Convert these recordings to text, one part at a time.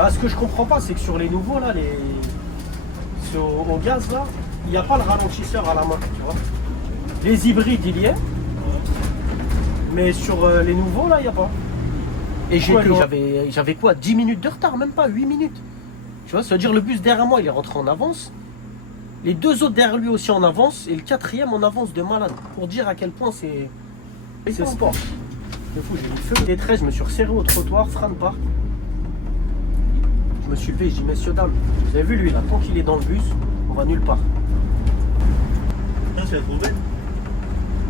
Bah, ce que je comprends pas, c'est que sur les nouveaux, là, au gaz, là, il n'y a pas le ralentisseur à la main, tu vois. Les hybrides, il y est. Mais sur les nouveaux, là, il n'y a pas. Et j'avais quoi, 10 minutes de retard, même pas 8 minutes. Tu vois, ça veut dire le bus derrière moi, il est rentré en avance. Les deux autres derrière lui aussi en avance. Et le quatrième en avance de malade. Pour dire à quel point c'est sport. C'est fou, j'ai eu le feu des 13, je me suis resserré au trottoir, frein de parc. Je me suis levé, je dis messieurs, dames, vous avez vu lui là, tant qu'il est dans le bus, on va nulle part. Ah, tu l'as trouvé?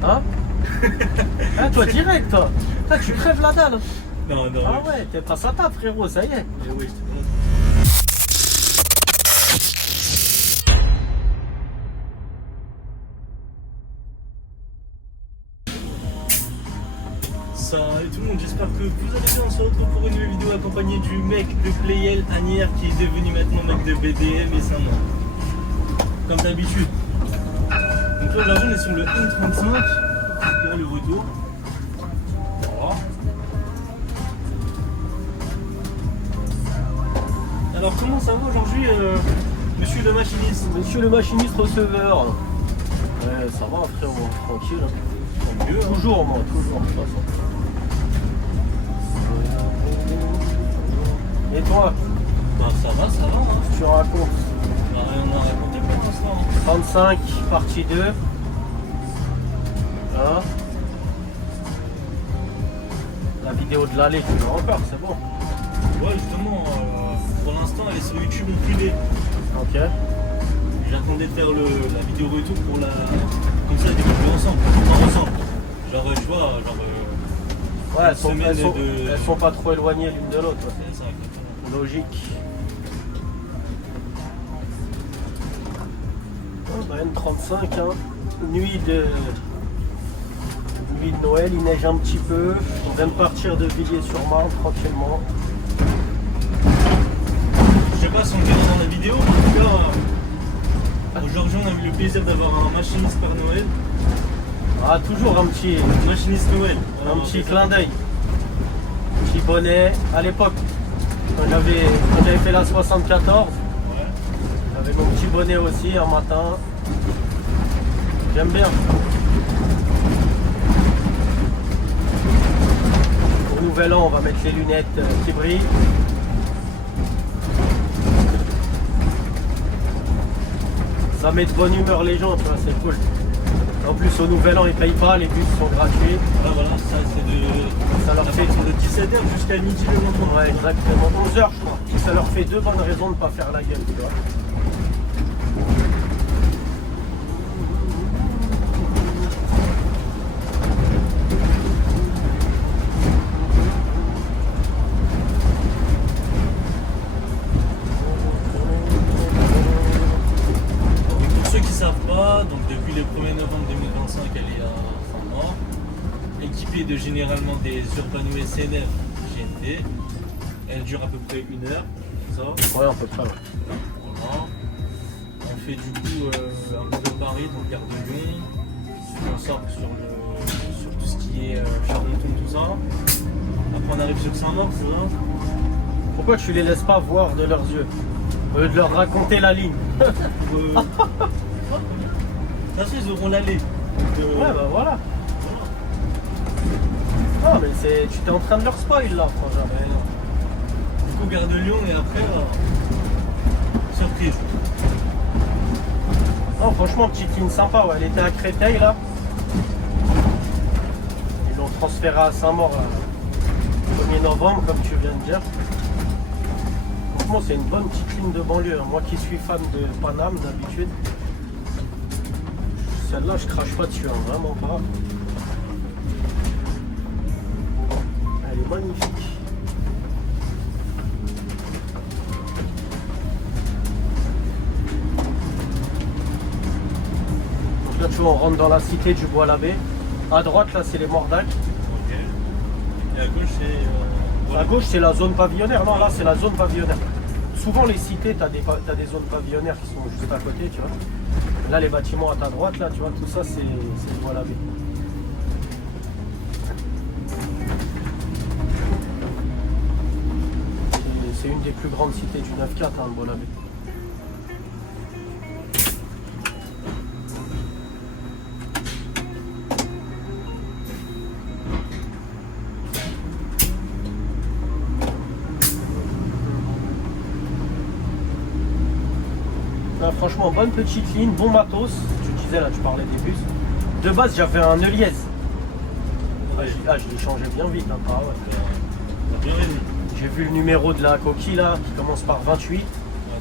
Hein? Ah, toi direct, toi. Toi, tu crèves la dalle. Non. Ah ouais, t'es pas à table, frérot, ça y est. Eh oui, Salut tout le monde, j'espère que vous allez bien. On se retrouve pour une nouvelle vidéo accompagnée du mec de Playel Anières qui est devenu maintenant mec de BDM et Saint-Maur. Comme d'habitude. Donc là aujourd'hui on est sur le 1.35. Là le retour. Voilà. Alors comment ça va aujourd'hui monsieur le machiniste? Monsieur le machiniste receveur. Ouais, ça va frérot, tranquille. Tant mieux, hein. Toujours moi, toujours de toute façon. Et toi, Bah ça va hein. tu racontes On n'a rien à raconter pour l'instant. 35, partie 2. Hein? La vidéo de l'aller, tu l'as encore, c'est bon. Ouais justement, pour l'instant elle est sur YouTube en privé. Ok. J'attendais de faire la vidéo retour pour la. Comme ça découvrir ensemble, pas ensemble. Genre tu vois, Ouais, elles sont, semaine elles sont pas trop éloignées l'une de l'autre. c'est ça, exactement. Logique. Oh, bah, N35, hein. Nuit de Noël, il neige un petit peu. On vient de partir de Villiers-sur-Marne tranquillement. Je sais pas si on verra dans la vidéo, mais en tout cas, aujourd'hui on a eu le plaisir d'avoir un machiniste par Noël. Ah, toujours un petit Machiniste Noël. clin d'œil. Petit bonnet. À l'époque, quand j'avais fait la 74, Ouais. j'avais mon petit bonnet aussi un matin. J'aime bien. Au nouvel an, on va mettre les lunettes qui brillent. Ça met de bonne humeur les gens, tu vois, c'est cool. En plus, au nouvel an, ils payent pas, les bus sont gratuits. Voilà, ça c'est Ça leur fait de 17h jusqu'à midi le lendemain. Ouais, exactement. 11 heures, je crois. Ça leur fait deux bonnes raisons de ne pas faire la gueule, tu vois. Pour ceux qui ne savent pas, donc depuis le 1er novembre 2025, elle est à Saint-Maur, équipée de généralement des Urbano SNF GNT. Elle dure à peu près 1 heure, ça. Ouais, à peu près. Ouais. Voilà. On fait du coup un peu de Paris, donc gare de Lyon. On sort sur tout ce qui est Charenton, tout ça. Après on arrive sur Saint-Maur, c'est ça. Pourquoi tu les laisses pas voir de leurs yeux au lieu de leur raconter la ligne? De toute façon, ils auront l'allée. Ouais, bah voilà. Ah, mais tu t'es en train de leur spoil là, franchement. Ouais, non. Du coup, gare de Lyon et après, surprise. Non, franchement, petite ligne sympa, ouais. Elle était à Créteil là. Ils l'ont transférée à Saint-Maur le 1er novembre, comme tu viens de dire. Franchement, c'est une bonne petite ligne de banlieue. Moi qui suis fan de Paname d'habitude, celle-là, je crache pas dessus, hein, vraiment pas. Elle est magnifique. Donc là, tu vois, on rentre dans la cité du Bois-l'Abbé. À droite, là, c'est les Mordacs. Ok. Et à gauche, c'est. À gauche, c'est la zone pavillonnaire. Non, là, c'est la zone pavillonnaire. Souvent, les cités, tu as des zones pavillonnaires qui sont juste à côté, tu vois. Là, les bâtiments à ta droite, là, tu vois, tout ça, c'est le Bois-l'Abbé. C'est une des plus grandes cités du 9-4, hein, le Bolabé. Là, franchement, bonne petite ligne, bon matos. Tu disais là, tu parlais des bus. De base, j'avais un Eliez. Ah, je l'ai changé bien vite. Hein. Ah, ouais. T'as bien raison. J'ai vu le numéro de la coquille là, qui commence par 28. Ouais,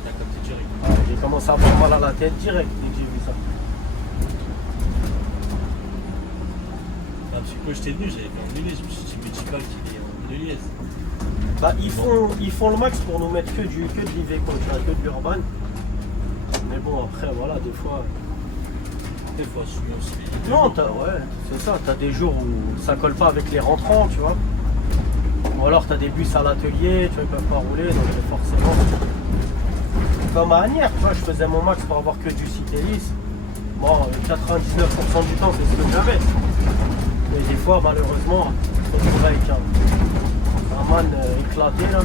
t'as capté direct. Ah, j'ai commencé à avoir mal à la tête direct dès que j'ai vu ça. Ah, parce que quand j'étais venu, j'avais fait un Eliez. Je me suis dit, mais dis pas qu'il est en Eliez. Bah, ils font le max pour nous mettre que de l'Iveco, tu vois, que de l'Urban. Mais bon, après, voilà, des fois. Des fois, je suis aussi. Non, ouais, c'est ça. T'as des jours où ça colle pas avec les rentrants, tu vois. Ou alors t'as des bus à l'atelier, tu vois, ils peuvent pas rouler, donc forcément. Comme à Agnières, tu vois, je faisais mon max pour avoir que du Citélis. Bon, 99% du temps, c'est ce que j'avais. Mais des fois, malheureusement, on se retrouve avec un man éclaté là.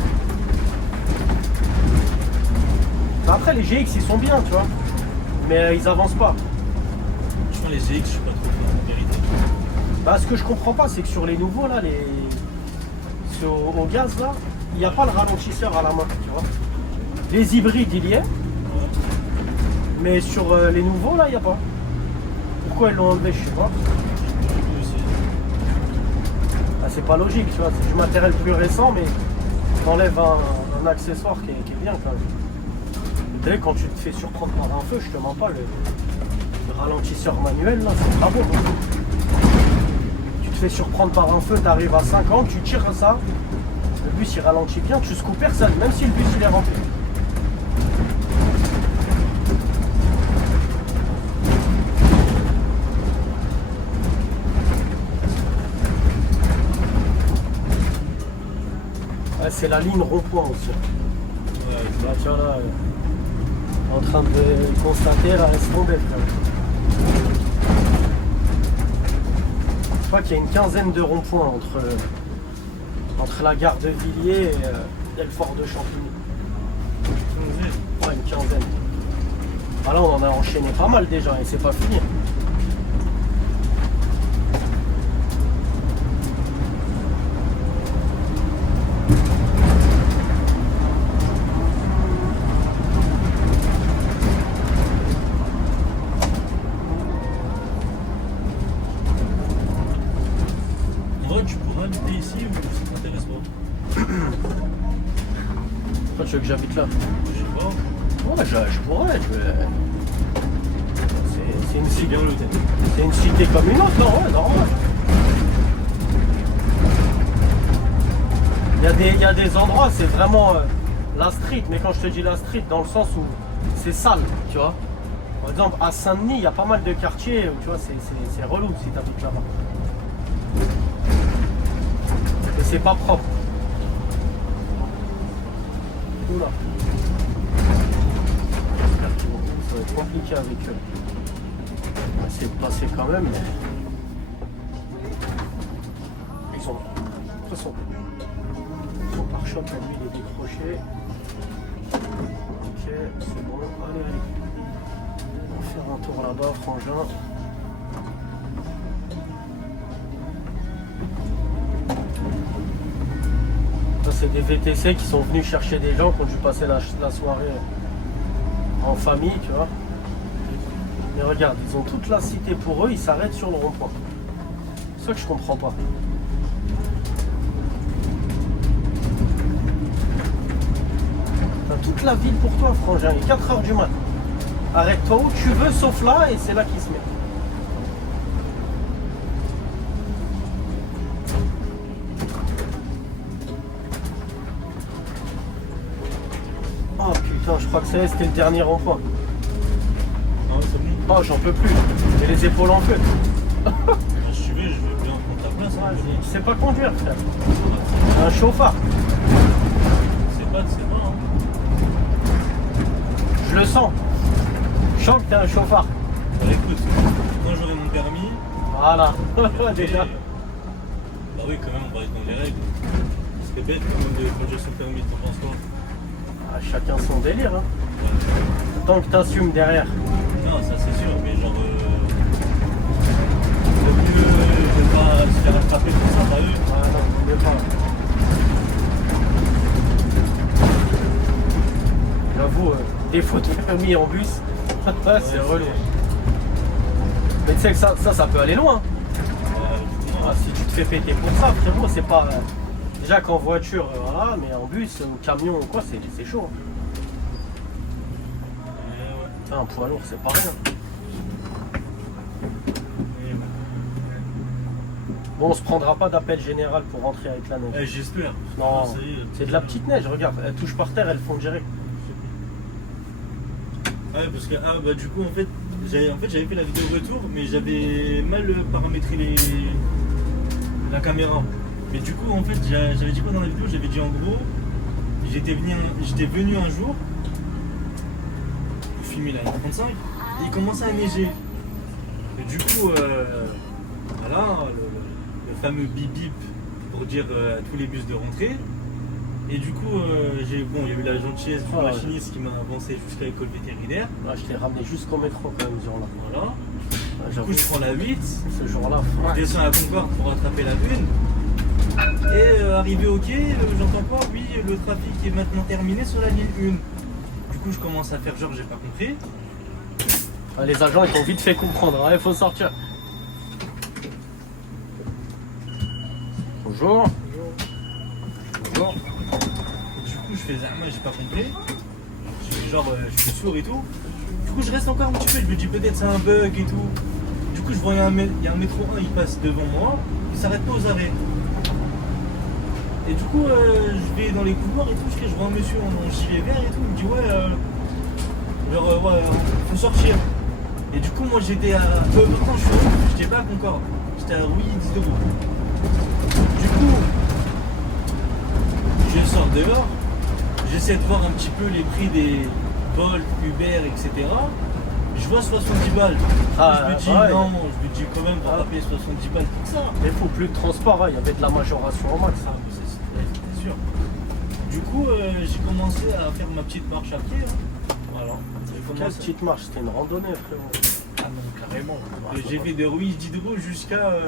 Après, les GX ils sont bien, tu vois, mais ils avancent pas. Sur les GX, je suis pas trop fan, en vérité. Bah, ce que je comprends pas, c'est que sur les nouveaux là, au gaz là, il n'y a pas le ralentisseur à la main, tu vois. Les hybrides, il y est, mais sur les nouveaux là, il n'y a pas. Pourquoi ils l'ont enlevé, je sais pas. Ah, c'est pas logique, tu vois, c'est du matériel plus récent, mais t'enlèves un accessoire qui est bien quand même. Vous savez, quand tu te fais surprendre par un feu, je te mens pas, le ralentisseur manuel, là, c'est pas bon. Tu te fais surprendre par un feu, tu arrives à 50, tu tires ça, le bus il ralentit bien, tu secoues personne, même si le bus il est rempli. Ouais, c'est la ligne rond-point aussi. Ouais, Là, tiens, là, en train de constater, là, laisse tomber. Je crois qu'il y a une quinzaine de ronds-points entre la gare de Villiers et le fort de Champigny. Ouais, une quinzaine. Ah là, on en a enchaîné pas mal déjà et c'est pas fini. Tu pourras habiter ici ou ça t'intéresse pas? Pourquoi tu veux que j'habite là? Je sais pas. Ouais, je pourrais. C'est une C'est cité. bien l'hôtel. C'est une cité comme une autre, non, ouais, normal. Il y a des endroits, c'est vraiment la street, mais quand je te dis la street, dans le sens où c'est sale, tu vois. Par exemple, à Saint-Denis, il y a pas mal de quartiers où tu vois, c'est relou si tu habites là-bas. Et c'est pas propre. Oula. J'espère qu'ils vont- ça va être compliqué avec eux. On va essayer de passer quand même, mais. Ils sont. De toute façon. Son pare-choc à lui il est décroché. Ok, c'est bon. Allez, allez. On va faire un tour là-bas, frangin. Ça, c'est des VTC qui sont venus chercher des gens qui ont dû passer la soirée en famille, tu vois. Mais regarde, ils ont toute la cité pour eux, ils s'arrêtent sur le rond-point. C'est ça que je comprends pas. T'as toute la ville pour toi, frangin, il est 4h du mat. Arrête-toi où tu veux, sauf là, et c'est là qu'ils se mettent. Oh putain, je crois que c'était le dernier rond-point. Non, c'est bon. Oh, j'en peux plus. J'ai les épaules en feu. Si tu veux, je veux bien prendre ta place. Hein. Tu sais pas conduire, frère. Un chauffard. C'est pas, hein. Je le sens. Je sens que t'es un chauffard. Bah écoute, quand j'aurai mon permis. Voilà. Déjà. Bah oui, quand même, on va être dans les règles. C'est bête quand même de conduire son permis, t'en penses quoi? chacun son délire. Hein. Tant que t'assumes derrière. Non, ça c'est sûr, mais genre. Le mieux de pas se faire attraper pour ça, t'as vu? Ouais, non, mieux pas. J'avoue, défaut de permis en bus, c'est relou. Mais tu sais que ça peut aller loin. Ah, si tu te fais péter pour ça, frérot, c'est pas. Déjà qu'en voiture, voilà, mais en bus ou camion ou quoi, c'est chaud. Putain, un poids lourd, c'est pas rien. Bon, on se prendra pas d'appel général pour rentrer avec la neige. J'espère. Non, Ça y est. c'est de la petite neige, regarde, elle touche par terre, elle fond direct. Ouais, parce que du coup, en fait, j'avais fait la vidéo retour, mais j'avais mal paramétré la caméra. Mais du coup, en fait, j'avais dit quoi dans la vidéo? J'avais dit en gros, j'étais venu un jour pour filmer la 35 et il commençait à neiger. Et du coup, voilà, le fameux bip bip pour dire à tous les bus de rentrer. Et du coup, il y a eu la gentillesse du machiniste qui m'a avancé jusqu'à l'école vétérinaire. Ouais, je t'ai ramené jusqu'au métro quand même ce jour-là. Voilà. Ouais, Du coup, je prends la 8. Ce jour-là, Je descends à la Concorde pour rattraper la 1. Et arrivé au quai, j'entends quoi? Oui, le trafic est maintenant terminé sur la ligne 1. Du coup, je commence à faire genre, j'ai pas compris. Les agents, ils t'ont vite fait comprendre, il faut sortir. Bonjour. Bonjour. Du coup, je fais moi j'ai pas compris. Genre, je suis sourd et tout. Du coup, je reste encore un petit peu. Je me dis peut-être c'est un bug et tout. Du coup, je vois il y a un métro 1, il passe devant moi. Il s'arrête pas aux arrêts. Et du coup, je vais dans les couloirs et tout. Je vois un monsieur en gilet vert et tout. Il me dit ouais, faut sortir. Et du coup, moi j'étais à. Quand je suis où? J'étais pas à Concorde. J'étais à Rouilly 10 euros. Du coup, je sors dehors, j'essaie de voir un petit peu les prix des Bolt, Uber, etc. Je vois 70 balles. Je me dis non, je me dis quand même, on va pas payer 70 balles pour ça. Mais il faut plus de transport, il y avait de la majoration au max. C'est sûr. Du coup, j'ai commencé à faire ma petite marche à pied. Voilà. Quelle petite marche, c'était une randonnée, frérot. Ah non, carrément. J'ai fait de Ruiz Diderot jusqu'à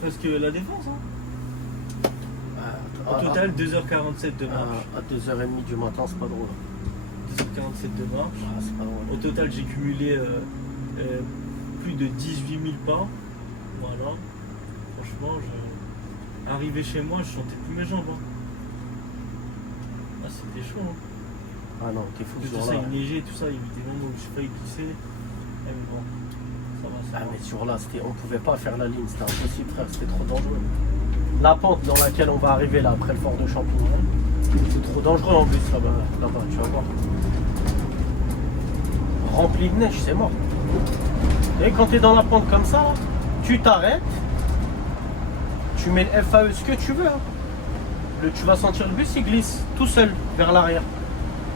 presque la Défense. Au total, 2h47 de marche. À 2h30 du matin, c'est pas drôle. 2h47 de marche. C'est pas drôle. Au total, j'ai cumulé plus de 18 000 pas. Voilà. Franchement, arrivé chez moi, je sentais plus mes jambes. Ah, c'était chaud. Ah non, t'es fou ce Tout ça, jour-là. il neigeait, tout ça, il y avait des moments où j'ai failli glisser. Mais bon, ça va, ça va. Mais ce jour-là, on pouvait pas faire la ligne, c'était impossible, frère, c'était trop dangereux. La pente dans laquelle on va arriver là, après le fort de Champignon, c'est trop dangereux en plus là-bas, tu vas voir. Rempli de neige, c'est mort. Et quand tu es dans la pente comme ça, tu t'arrêtes, tu mets le FAE ce que tu veux. Hein. Tu vas sentir le bus, il glisse tout seul vers l'arrière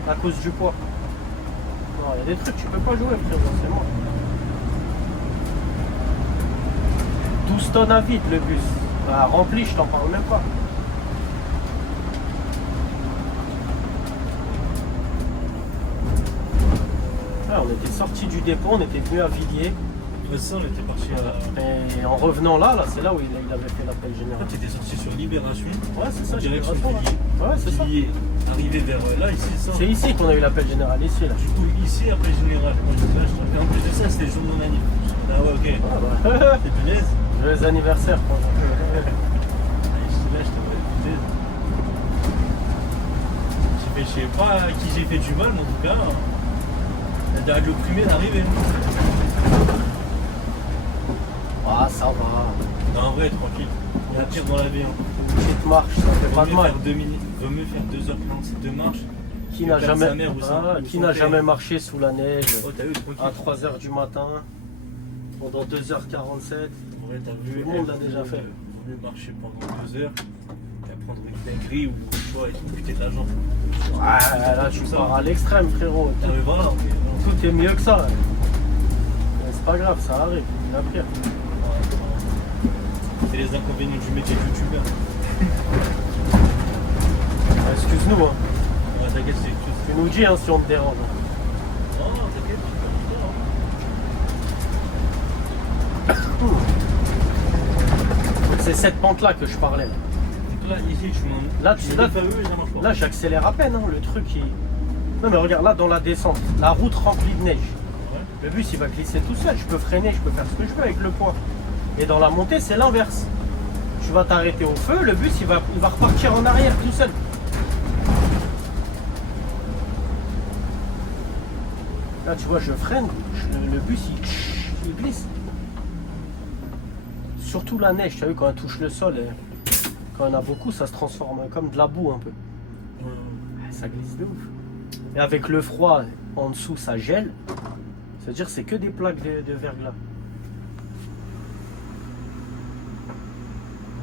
à cause du poids. Non, il y a des trucs, tu peux pas jouer, frérot, c'est mort. 12 tonnes à vide le bus. Bah, rempli, je t'en parle même pas. Ah, on était sorti du dépôt, on était venu à Villiers. Ouais, ça, on était parti à. Et en revenant là, c'est là où il avait fait l'appel En général. fait, tu étais sorti sur Libération. Ouais, c'est ça, Direction Libération, Villiers. Ouais, c'est ça. Villiers, arrivé vers là, ici, ça. C'est ici qu'on a eu l'appel général, ici là. Du coup, ici, après général. Moi, je et en plus de ça, c'était le jour de mon anniversaire. Ah ouais, ok. Ah, bah. T'es punaise. Joyeux anniversaire, franchement. Là, je t'appelle punaise. Je sais pas à qui j'ai fait du mal, mais en tout cas, la dernière de l'opprimé est arrivée. Ah, ça va. Non, en vrai, tranquille. Il y a pire dans la vie. Hein. Petite marche, ça fait pas de mal. Vaut mieux faire 2h47 de marche. Qui n'a perdre jamais, sa mère ou qui son n'a père. jamais marché sous la neige Oh, t'as vu, tranquille. à 3h du matin pendant 2h47? En vrai, t'as vu. Tout le monde l'a déjà fait. Vaut mieux marcher pendant 2 heures qu'à prendre une dinguerie ou quoi et te buter de la jambe. Ouais, là tu pars à l'extrême, frérot. Ah, mais voilà. Tout est mieux que ça. Mais c'est pas grave, ça arrive. La pire. C'est les inconvénients du métier de youtubeur. Excuse-nous, hein. Ouais, T'inquiète, c'est quelque chose. Tu nous dis hein, si on te dérange. Oh, t'inquiète, C'est cette pente-là que je parlais. Là, donc là, ici, je suis en. là, Je suis là, ça marche pas. là, j'accélère à peine. Hein, le truc, il... Non mais regarde, là, dans la descente, la route remplie de neige. Ouais. Le bus, il va glisser tout seul. Je peux freiner, je peux faire ce que je veux avec le poids. Et dans la montée, c'est l'inverse. Tu vas t'arrêter au feu, le bus, il va repartir en arrière tout seul. Là, tu vois, je freine, le bus, il glisse. Surtout la neige, tu as vu, quand elle touche le sol, quand il y en a beaucoup, ça se transforme comme de la boue un peu. Ça glisse de ouf. Et avec le froid, en dessous, ça gèle. Ça veut dire que c'est que des plaques de verglas.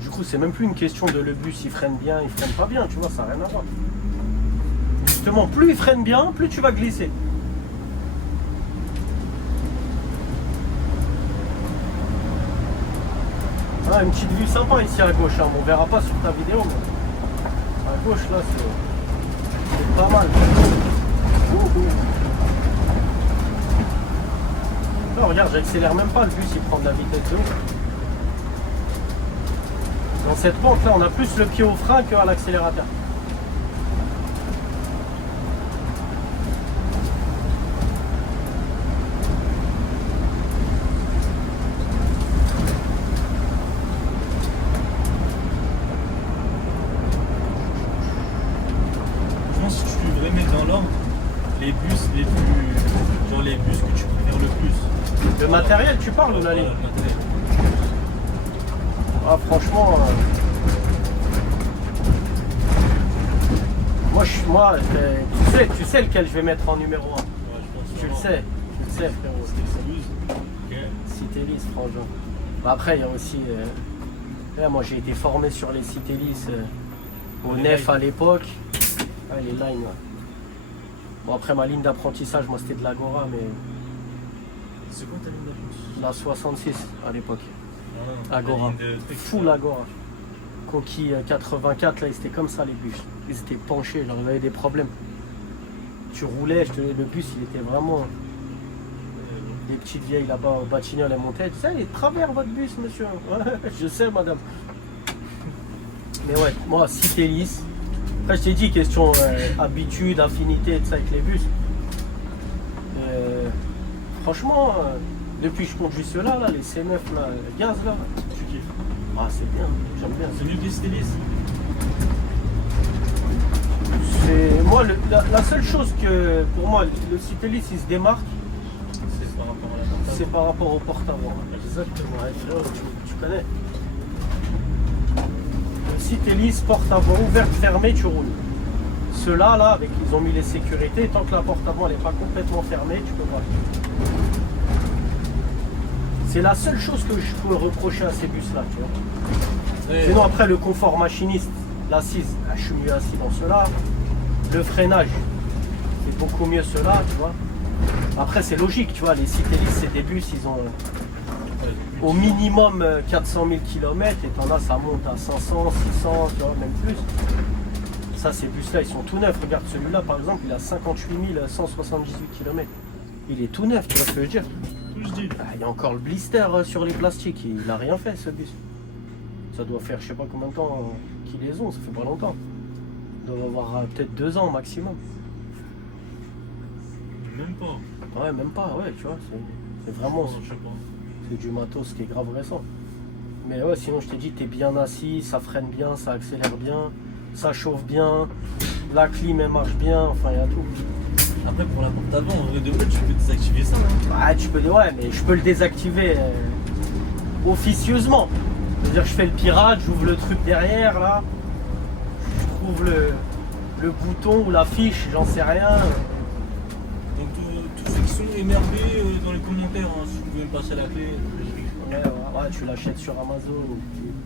Du coup, c'est même plus une question de le bus, il freine bien, il freine pas bien, tu vois, ça n'a rien à voir. Justement, plus il freine bien, plus tu vas glisser. Ah, une petite vue sympa ici à gauche, hein. On verra pas sur ta vidéo, mais à gauche là c'est pas mal. Là regarde, j'accélère même pas, le bus il prend de la vitesse de ouf. Dans cette pente là on a plus le pied au frein qu'à l'accélérateur. Les bus les plus. Genre les bus que tu préfères le plus. Le matériel, tu parles ou la ligne? Le matériel. Ah, franchement. Moi, tu sais lequel je vais mettre en numéro 1. Ouais, je pense. Tu le sais, frérot. Ok. Citélis, franchement. Après, il y a aussi. Là, moi, j'ai été formé sur les Citélis au Les nef lines. à l'époque. Ah, les lines, ouais. Bon, après, ma ligne d'apprentissage, moi, c'était de l'Agora, mais C'est quoi ta ligne d'apprentissage? la 66 à l'époque. Ah, Agora. la ligne de truc, Full Agora. Coquille 84, là, ils étaient comme ça, les bus. Ils étaient penchés, genre, ils avaient des problèmes. Tu roulais, le bus, il était vraiment. Des petites vieilles là-bas au Batignolles, elles montaient. Tu sais, il est de travers votre bus, monsieur. Ouais, je sais, madame. Mais ouais, moi, Citélis. Après, je t'ai dit, question habitude, affinité, tout ça avec les bus. Franchement, depuis que je conduis ceux-là, là, les C9, là, gaz, là, Tu kiffes. ah, c'est bien, j'aime bien. C'est mieux que les Citélis. C'est moi la seule chose que pour moi le Citélis il se démarque, C'est par rapport à la portable. c'est par rapport au porte-avant. Exactement, ouais, frérot, tu connais. Le Citélis, porte-avant ouverte, fermée, tu roules. Ceux-là, là, avec ils ont mis les sécurités, tant que la porte-avant n'est pas complètement fermée, tu peux pas. C'est la seule chose que je peux reprocher à ces bus-là, tu vois. Ouais. Sinon après le confort machiniste, l'assise, je suis mieux assis dans ceux-là. Le freinage, c'est beaucoup mieux ceux-là, tu vois. Après c'est logique, tu vois, les Citélis, c'est des bus, ils ont au minimum 400 000 km et t'en as, ça monte à 500, 600, tu vois, même plus. Ça, ces bus-là, ils sont tout neufs. Regarde celui-là, par exemple, il a 58 178 km. Il est tout neuf, tu vois ce que je veux dire. Tout je dis. Ah, il y a encore le blister sur les plastiques, il n'a rien fait ce bus. Ça doit faire je sais pas combien de temps qu'ils les ont, ça fait pas longtemps. Ils doivent avoir peut-être 2 ans maximum. Même pas. Ouais, même pas, ouais, tu vois, c'est vraiment Je sais pas. c'est du matos qui est grave récent. Mais ouais, sinon je t'ai dit, t'es bien assis, ça freine bien, ça accélère bien, ça chauffe bien, la clim elle marche bien, enfin il y a tout. Après, pour la porte avant, en vrai de vrai, tu peux désactiver ça. Hein. Ouais, tu peux, ouais, mais je peux le désactiver officieusement. C'est-à-dire, je fais le pirate, j'ouvre le truc derrière, là. Je trouve le bouton ou la fiche, j'en sais rien. Donc, tous ceux qui sont énervés dans les commentaires, hein, si vous pouvez me passer la clé, Ouais, tu l'achètes sur Amazon ou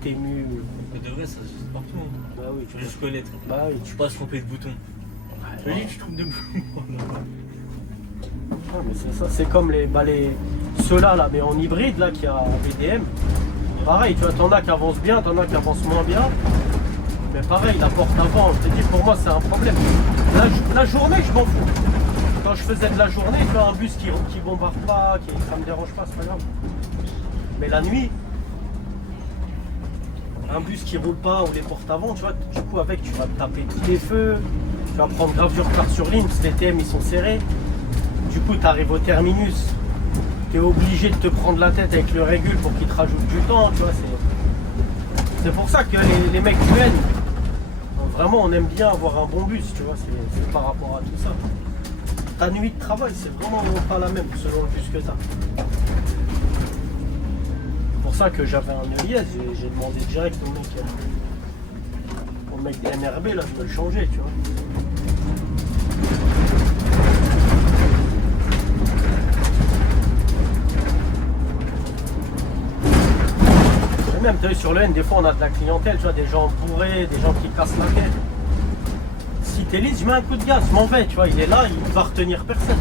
Temu. mais de vrai, ça existe partout. Hein. Bah oui, Tu veux juste connaître. Bah oui, Tu peux pas se tromper de bouton. Je dis, tu trouves des boutons. Ah, mais c'est ça, c'est comme ceux-là, là, mais en hybride, là, qui a en BDM. Pareil, tu vois, t'en as qui avancent bien, t'en as qui avancent moins bien. Mais pareil, la porte avant, je te dis, pour moi, c'est un problème. La journée, je m'en fous. Quand je faisais de la journée, tu vois, un bus qui bombarde pas, ça me dérange pas, c'est pas grave. Mais la nuit, un bus qui roule pas ou les portes avant, tu vois, du coup, avec, tu vas te taper tous les feux, tu vas prendre grave du retard sur ligne, parce que les TM, ils sont serrés. Du coup, tu arrives au terminus, tu es obligé de te prendre la tête avec le régule pour qu'il te rajoute du temps, tu vois, c'est pour ça que les mecs du N, vraiment, on aime bien avoir un bon bus, tu vois, c'est par rapport à tout ça. Ta nuit de travail, c'est vraiment pas la même selon le bus que tu as. C'est pour ça que j'avais un œillet, j'ai demandé direct au mec des NRB, là, je veux le changer, tu vois. Et même, tu vois, sur le N, des fois, on a de la clientèle, tu vois, des gens bourrés, des gens qui cassent la tête. Si t'es lisse, je mets un coup de gaz, je m'en vais, tu vois, il est là, il va retenir personne.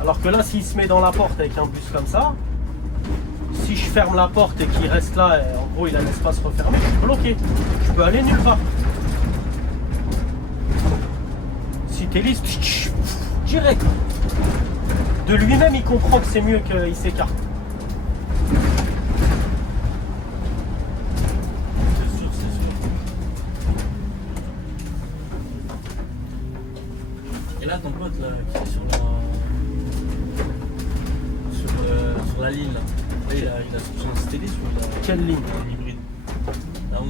Alors que là, s'il se met dans la porte avec un bus comme ça, si je ferme la porte et qu'il reste là, et en gros il a l'espace refermé, je suis bloqué. Je peux aller nulle part. Si t'es lisse, direct. De lui-même, il comprend que c'est mieux qu'il s'écarte. Et là, ton pote là, qui est sur la ligne, là, il a son Stellis ou il a Quelle ligne? un hybride? La 11.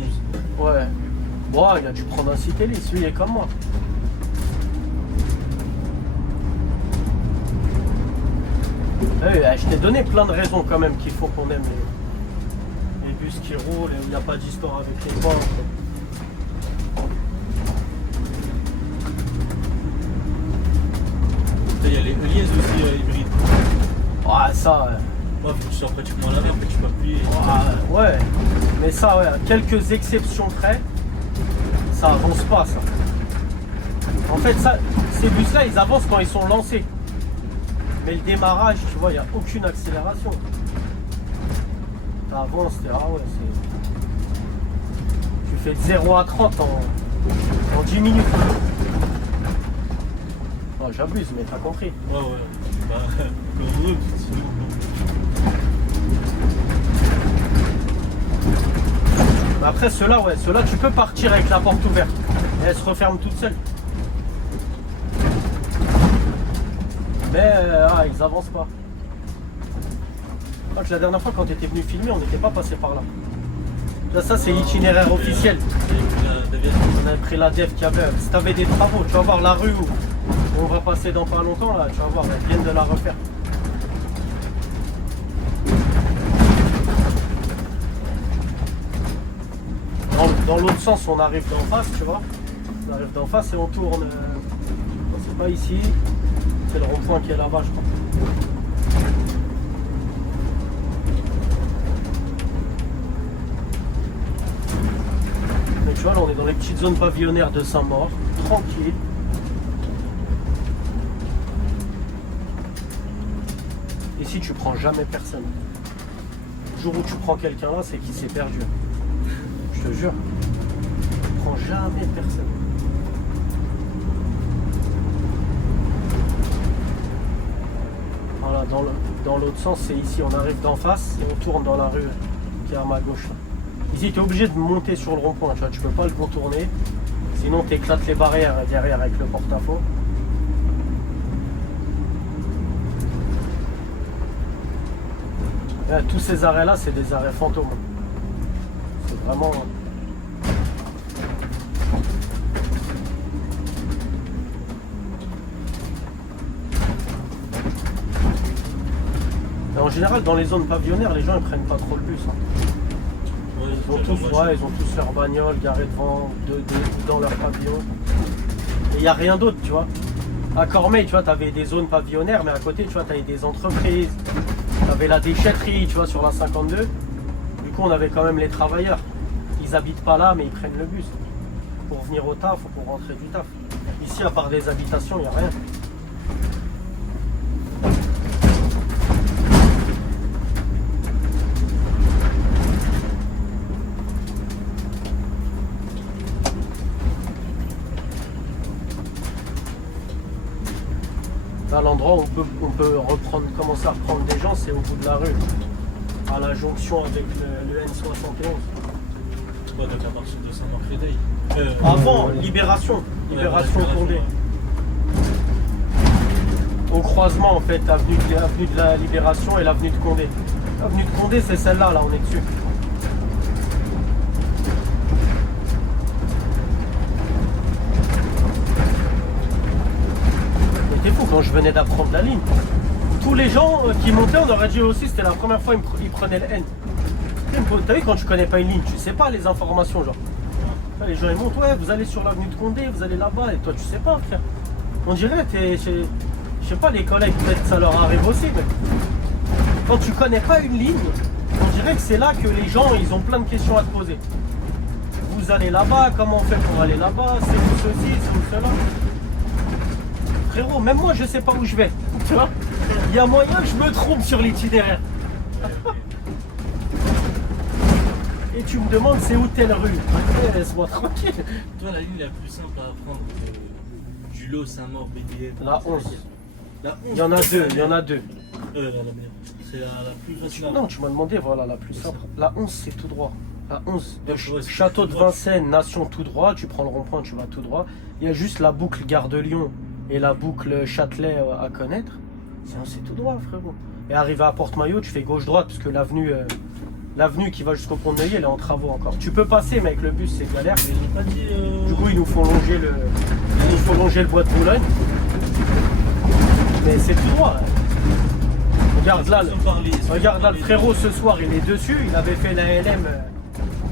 Ouais. Bon, il a dû prendre un Citélis, lui il est comme moi. Je t'ai donné plein de raisons quand même qu'il faut qu'on aime les bus qui roulent et où il n'y a pas d'histoire avec les bancs. Il y a les Elias aussi hybrides. Ouais, ça, Ouais, faut que tu sors pratiquement à la mer, après tu peux appuyer. ouais. Mais ça, ouais, à quelques exceptions près, ça avance pas, ça. En fait, ça, ces bus-là, ils avancent quand ils sont lancés. Mais le démarrage, tu vois, il n'y a aucune accélération. T'avances, tu fais de 0 à 30 en 10 minutes. Oh, j'abuse, mais t'as compris. Ouais. Bah, comme eux, Mais après, ceux-là, tu peux partir avec la porte ouverte. Et elle se referme toute seule. Mais ils avancent pas. La dernière fois, quand tu étais venu filmer, on n'était pas passé par là. Là, ça, c'est l'itinéraire officiel. On avait pris la DEF qu'il y avait. Si tu avais des travaux, tu vas voir la rue où on va passer dans pas longtemps, là, tu vas voir, ils viennent de la refaire. Dans l'autre sens, on arrive d'en face, tu vois. On arrive d'en face et on tourne. C'est pas ici. C'est le rond-point qui est là-bas, je crois. Mais tu vois, là, on est dans les petites zones pavillonnaires de Saint-Maur. Tranquille. Ici, tu prends jamais personne. Le jour où tu prends quelqu'un là, c'est qu'il s'est perdu. Je te jure. Tu prends jamais personne. Voilà, dans l'autre sens, c'est ici. On arrive d'en face et on tourne dans la rue qui est à ma gauche. Là. Ici, tu es obligé de monter sur le rond-point. Tu peux pas le contourner. Sinon, tu éclates les barrières derrière avec le porte-à-faux. Tous ces arrêts-là, c'est des arrêts fantômes. C'est vraiment... Et en général, dans les zones pavillonnaires, les gens ils prennent pas trop le bus. Hein. Ils ont tous leur bagnole garée devant, dans leur pavillon. Et il n'y a rien d'autre, tu vois. À Cormeilles, tu vois, tu avais des zones pavillonnaires, mais à côté, tu vois, tu avais des entreprises. Tu avais la déchetterie, tu vois, sur la 52. Du coup, on avait quand même les travailleurs. Ils habitent pas là, mais ils prennent le bus. Pour venir au taf ou pour rentrer du taf. Ici, à part des habitations, il n'y a rien. Là, l'endroit où on peut reprendre, commencer à reprendre des gens, c'est au bout de la rue, à la jonction avec le N71. Ouais, donc à partir de Saint-Marc-Créteil. Avant, Libération Condé. Au croisement, en fait, avenue de la Libération et l'avenue de Condé. L'avenue de Condé, c'est celle-là, là, on est dessus. Mais t'es fou, quand je venais d'apprendre la ligne, tous les gens qui montaient, on aurait dit aussi, c'était la première fois ils prenaient le N. T'as vu, quand tu connais pas une ligne, tu sais pas les informations, genre. Là, les gens ils montent, ouais, vous allez sur l'avenue de Condé, vous allez là-bas, et toi tu sais pas, frère. On dirait, je sais pas, les collègues, peut-être ça leur arrive aussi, mais quand tu connais pas une ligne, on dirait que c'est là que les gens, ils ont plein de questions à te poser. Vous allez là-bas, comment on fait pour aller là-bas, c'est où ceci, c'est où cela. Frérot, même moi je sais pas où je vais, tu vois. Il y a moyen que je me trompe sur l'itinéraire. Et tu me demandes c'est où telle rue. Laisse-moi tranquille. Toi, la ligne la plus simple à apprendre, du lot, Saint-Maur, BDM. La 11. La 11. Il y en a deux, il y en a deux. La meilleure. C'est la plus facile. Non, tu m'as demandé, voilà, la plus simple. La 11, c'est tout droit. La 11, de Ouais, c'est Château tout de droit. Vincennes, Nation tout droit. Tu prends le rond-point, tu vas tout droit. Il y a juste la boucle Gare de Lyon et la boucle Châtelet à connaître. Sinon, c'est tout droit, frérot. Et arrivé à Porte-Maillot, tu fais gauche-droite parce que l'avenue qui va jusqu'au pont de Neuilly, elle est en travaux encore. Tu peux passer, mais avec le bus, c'est galère. Mais j'ai pas dit. Du coup, ils nous font longer le bois de Boulogne. Mais c'est tout droit. Regarde là, regarde là, le frérot ce soir, il est dessus. Il avait fait la LM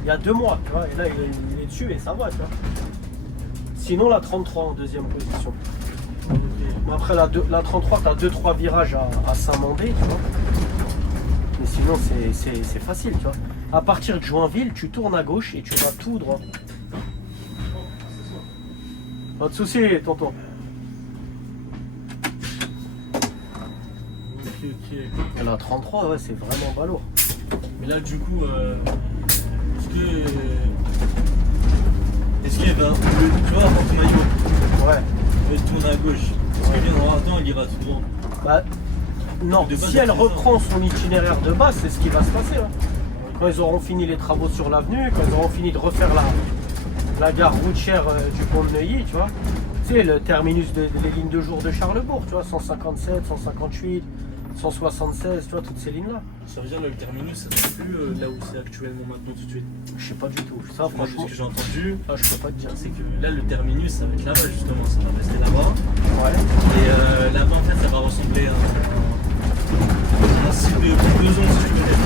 il y a 2 mois, tu vois. Et là, il est dessus et ça va, tu vois. Sinon, la 33 en deuxième position. Bon, après, la 33, tu as 2-3 virages à Saint-Mandé, tu vois. Mais sinon, c'est facile, tu vois. À partir de Joinville, tu tournes à gauche et tu vas tout droit. Pas de soucis, tonton. Ok. Et la 33, ouais, c'est vraiment balourd. Mais là, du coup, est-ce qu'il va. Tu vois, avant ton maillot, Ouais. il va tourner à gauche. Est-ce qu'il viendra attendre, il ira tout droit? Bah, non, De base, si elle c'est ça. reprend son itinéraire de base, c'est ce qui va se passer. Hein. Quand ils auront fini les travaux sur l'avenue, quand ils auront fini de refaire la gare routière du pont de Neuilly, tu vois. Tu sais, le terminus des lignes de jour de Charlesbourg, tu vois, 157, 158, 176, tu vois, toutes ces lignes-là. Ça veut dire là, le terminus, ça ne sera plus là où c'est actuellement maintenant tout de suite. Je sais pas du tout. Ça, Moi, de franchement, ce que j'ai entendu, ça, je peux pas te dire. c'est que là, le terminus, ça va être là-bas justement, ça va rester là-bas. Ouais. Et là-bas, en fait, ça va ressembler à un site de Besançon, si tu connais.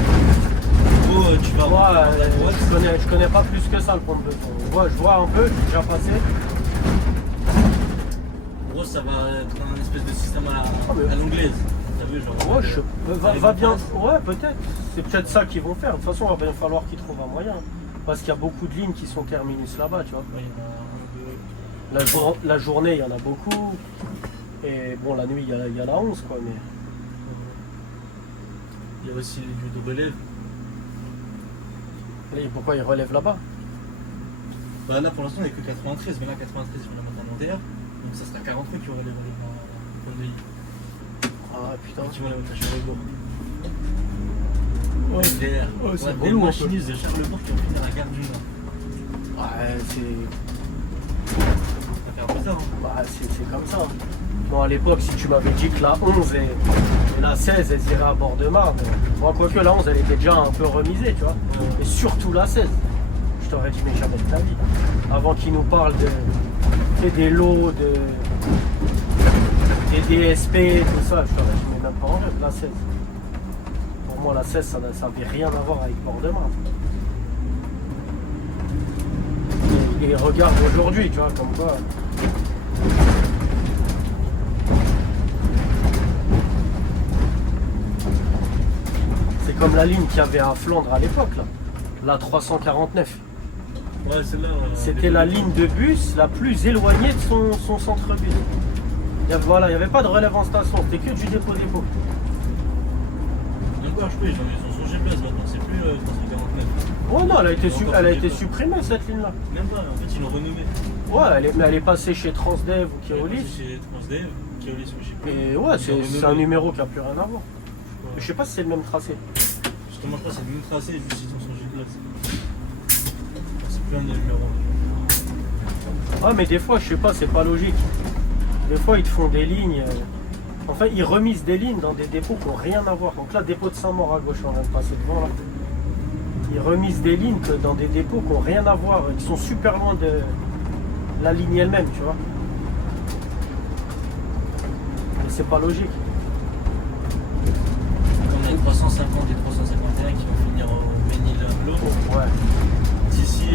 En gros, tu vas Moi, à droite. je connais pas plus que ça le pont de Besançon. Je vois un peu, j'ai déjà passé. En gros, ça va être un espèce de système mais- à l'anglaise. T'as vu, genre. Ouais, va bien. Ouais, peut-être. C'est peut-être ça qu'ils vont faire. De toute façon, il va bien falloir qu'ils trouvent un moyen. Parce qu'il y a beaucoup de lignes qui sont terminus là-bas, tu vois. Ouais, il y en a un, deux. La journée, il y en a beaucoup. Et bon, la nuit, il y en a 11, quoi. Mais Il y a aussi les lieux de relève. et pourquoi ils relèvent là-bas? Bah là, pour l'instant, il n'y a que 93, mais là, 93, ils vont la mettre en Nanterre. Donc ça sera 43 qui aura les relèves à Pont-de-Neuilly. Ah putain. Tu vas la mettre à Charlesbourg. Ouais, Derrière. ouais, c'est Des relou un peu. machinistes de Charlesbourg qui vont finir à la gare du Nord. Ouais, Ça fait un peu ça, hein. bah, c'est comme ça. Bon, à l'époque, si tu m'avais dit que la 11 et la 16, elles iraient à bord de Marne, bon, quoique la 11, elle était déjà un peu remisée, tu vois. Mais surtout la 16. Je t'aurais dit, mais jamais de ta vie. Avant qu'ils nous parlent des lots, des DSP, tout ça, je t'aurais dit, mais même pas en rêve, la 16. Pour moi, la 16, ça n'avait rien à voir avec bord de Marne. Et regarde aujourd'hui, tu vois, comme quoi. C'est comme la ligne qu'il y avait à Flandre à l'époque, là. La 349. Ouais, celle-là. C'était la ligne de bus la plus éloignée de son centre-ville. Voilà, il n'y avait pas de relève en station, c'était que du dépôt-dépôt. Encore, je peux, ils ont son GPS maintenant, c'est plus 349. Oh non, elle a été supprimée cette ligne-là. Même pas, en fait, ils l'ont renommé. Ouais, mais elle est passée chez Transdev ou Keolis. Chez Transdev, Keolis ou je sais plus. Et ouais, c'est un numéro qui a plus rien à voir. Ouais. Je sais pas si c'est le même tracé. Justement, je crois que c'est le même tracé, juste ils ont changé de place. C'est plus un numéro. Ah, mais des fois, je sais pas, c'est pas logique. Des fois, ils te font des lignes. Enfin, ils remisent des lignes dans des dépôts qui n'ont rien à voir. Donc là, dépôt de Saint-Maur à gauche, on vient de passer devant là. Ils remisent des lignes dans des dépôts qui n'ont rien à voir, qui sont super loin de la ligne elle-même, tu vois. Et c'est pas logique. Comme les 350 et 351 qui vont finir au Ménil-Blanc. Ouais. D'ici.